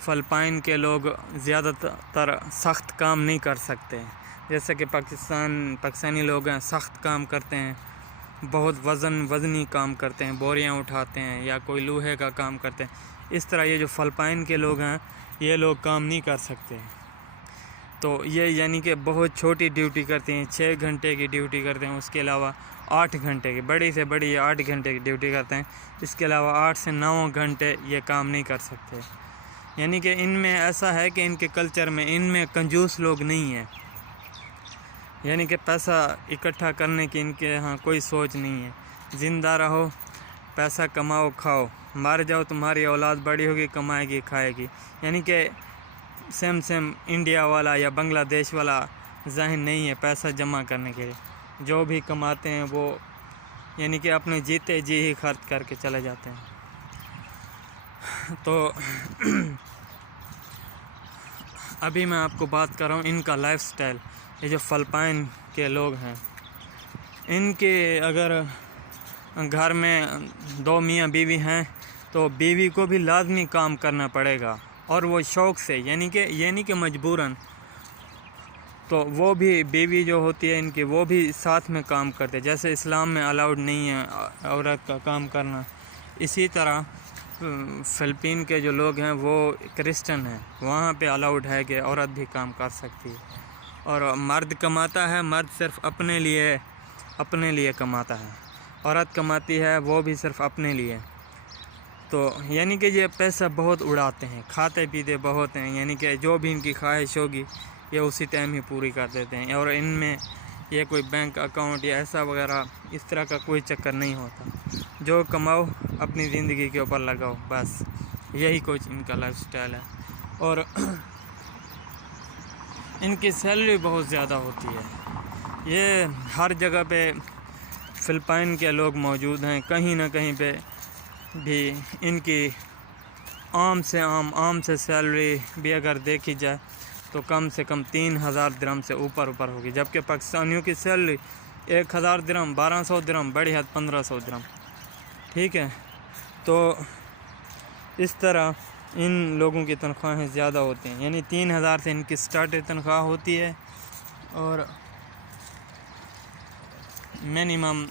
फ़िलिपाइन के लोग ज़्यादातर सख्त काम नहीं कर सकते, जैसे कि पाकिस्तानी लोग हैं सख्त काम करते हैं, बहुत वज़नी काम करते हैं, बोरियाँ उठाते हैं या कोई लोहे का काम करते हैं। इस तरह ये जो फ़िलिपाइन के लोग हैं ये लोग काम नहीं कर सकते। तो ये यानी कि बहुत छोटी ड्यूटी करते हैं, 6 घंटे की ड्यूटी करते हैं, उसके अलावा 8 घंटे की, बड़ी से बड़ी 8 घंटे की ड्यूटी करते हैं। इसके अलावा 8 से 9 घंटे ये काम नहीं कर सकते। यानी कि इनमें ऐसा है कि इनके कल्चर में इनमें कंजूस लोग नहीं हैं, यानी कि पैसा इकट्ठा करने की इनके यहाँ कोई सोच नहीं है। ज़िंदा रहो, पैसा कमाओ, खाओ, मर जाओ, तुम्हारी औलाद बड़ी होगी, कमाएगी, खाएगी। यानी कि सेम इंडिया वाला या बांग्लादेश वाला ज़हन नहीं है पैसा जमा करने के लिए। जो भी कमाते हैं वो यानी कि अपने जीते जी ही खर्च करके चले जाते हैं। तो अभी मैं आपको बात कर रहा हूँ इनका लाइफस्टाइल। ये जो फ़िलिपाइन के लोग हैं, इनके अगर घर में 2 मियाँ बीवी हैं तो बीवी को भी लाजमी काम करना पड़ेगा, और वो शौक़ से, यानी कि ये नहीं कि मजबूरन। तो वो भी बीवी जो होती है इनकी वो भी साथ में काम करते, जैसे इस्लाम में अलाउड नहीं है औरत का काम करना, इसी तरह फ़िलिपीन के जो लोग हैं वो क्रिश्चियन हैं, वहाँ पे अलाउड है कि औरत भी काम कर सकती है। और मर्द कमाता है, मर्द सिर्फ अपने लिए कमाता है, औरत कमाती है वो भी सिर्फ अपने लिए। तो यानी कि ये पैसा बहुत उड़ाते हैं, खाते पीते बहुत हैं, यानी कि जो भी इनकी ख्वाहिश होगी ये उसी टाइम ही पूरी कर देते हैं। और इनमें ये कोई बैंक अकाउंट या ऐसा वगैरह इस तरह का कोई चक्कर नहीं होता। जो कमाओ अपनी ज़िंदगी के ऊपर लगाओ, बस यही कुछ इनका लाइफस्टाइल है। और इनकी सैलरी बहुत ज़्यादा होती है। ये हर जगह पे फ़िलिपाइन के लोग मौजूद हैं, कहीं ना कहीं पे भी इनकी आम से सैलरी भी अगर देखी जाए तो कम से कम 3000 दिरहम से ऊपर होगी, जबकि पाकिस्तानियों की सैलरी 1000 दिरहम, 1200 दिरहम, बड़ी हद 1500 दिरहम, ठीक है। तो इस तरह इन लोगों की तनख्वाहें ज़्यादा होती हैं, यानी 3000 से इनकी स्टार्टिंग तनख्वाह होती है और मिनिमम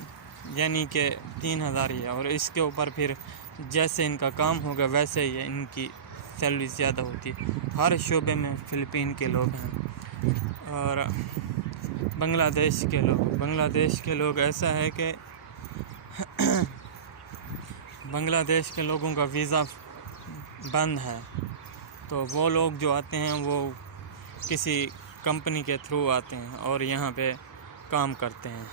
यानी कि 3000 ही है। और इसके ऊपर फिर जैसे इनका काम होगा वैसे ही इनकी सैलरी ज़्यादा होती है। हर शोबे में फ़िलिपीन के लोग हैं। और बांग्लादेश के लोग ऐसा है कि बांग्लादेश के लोगों का वीज़ा बंद है, तो वो लोग जो आते हैं वो किसी कंपनी के थ्रू आते हैं और यहाँ पे काम करते हैं।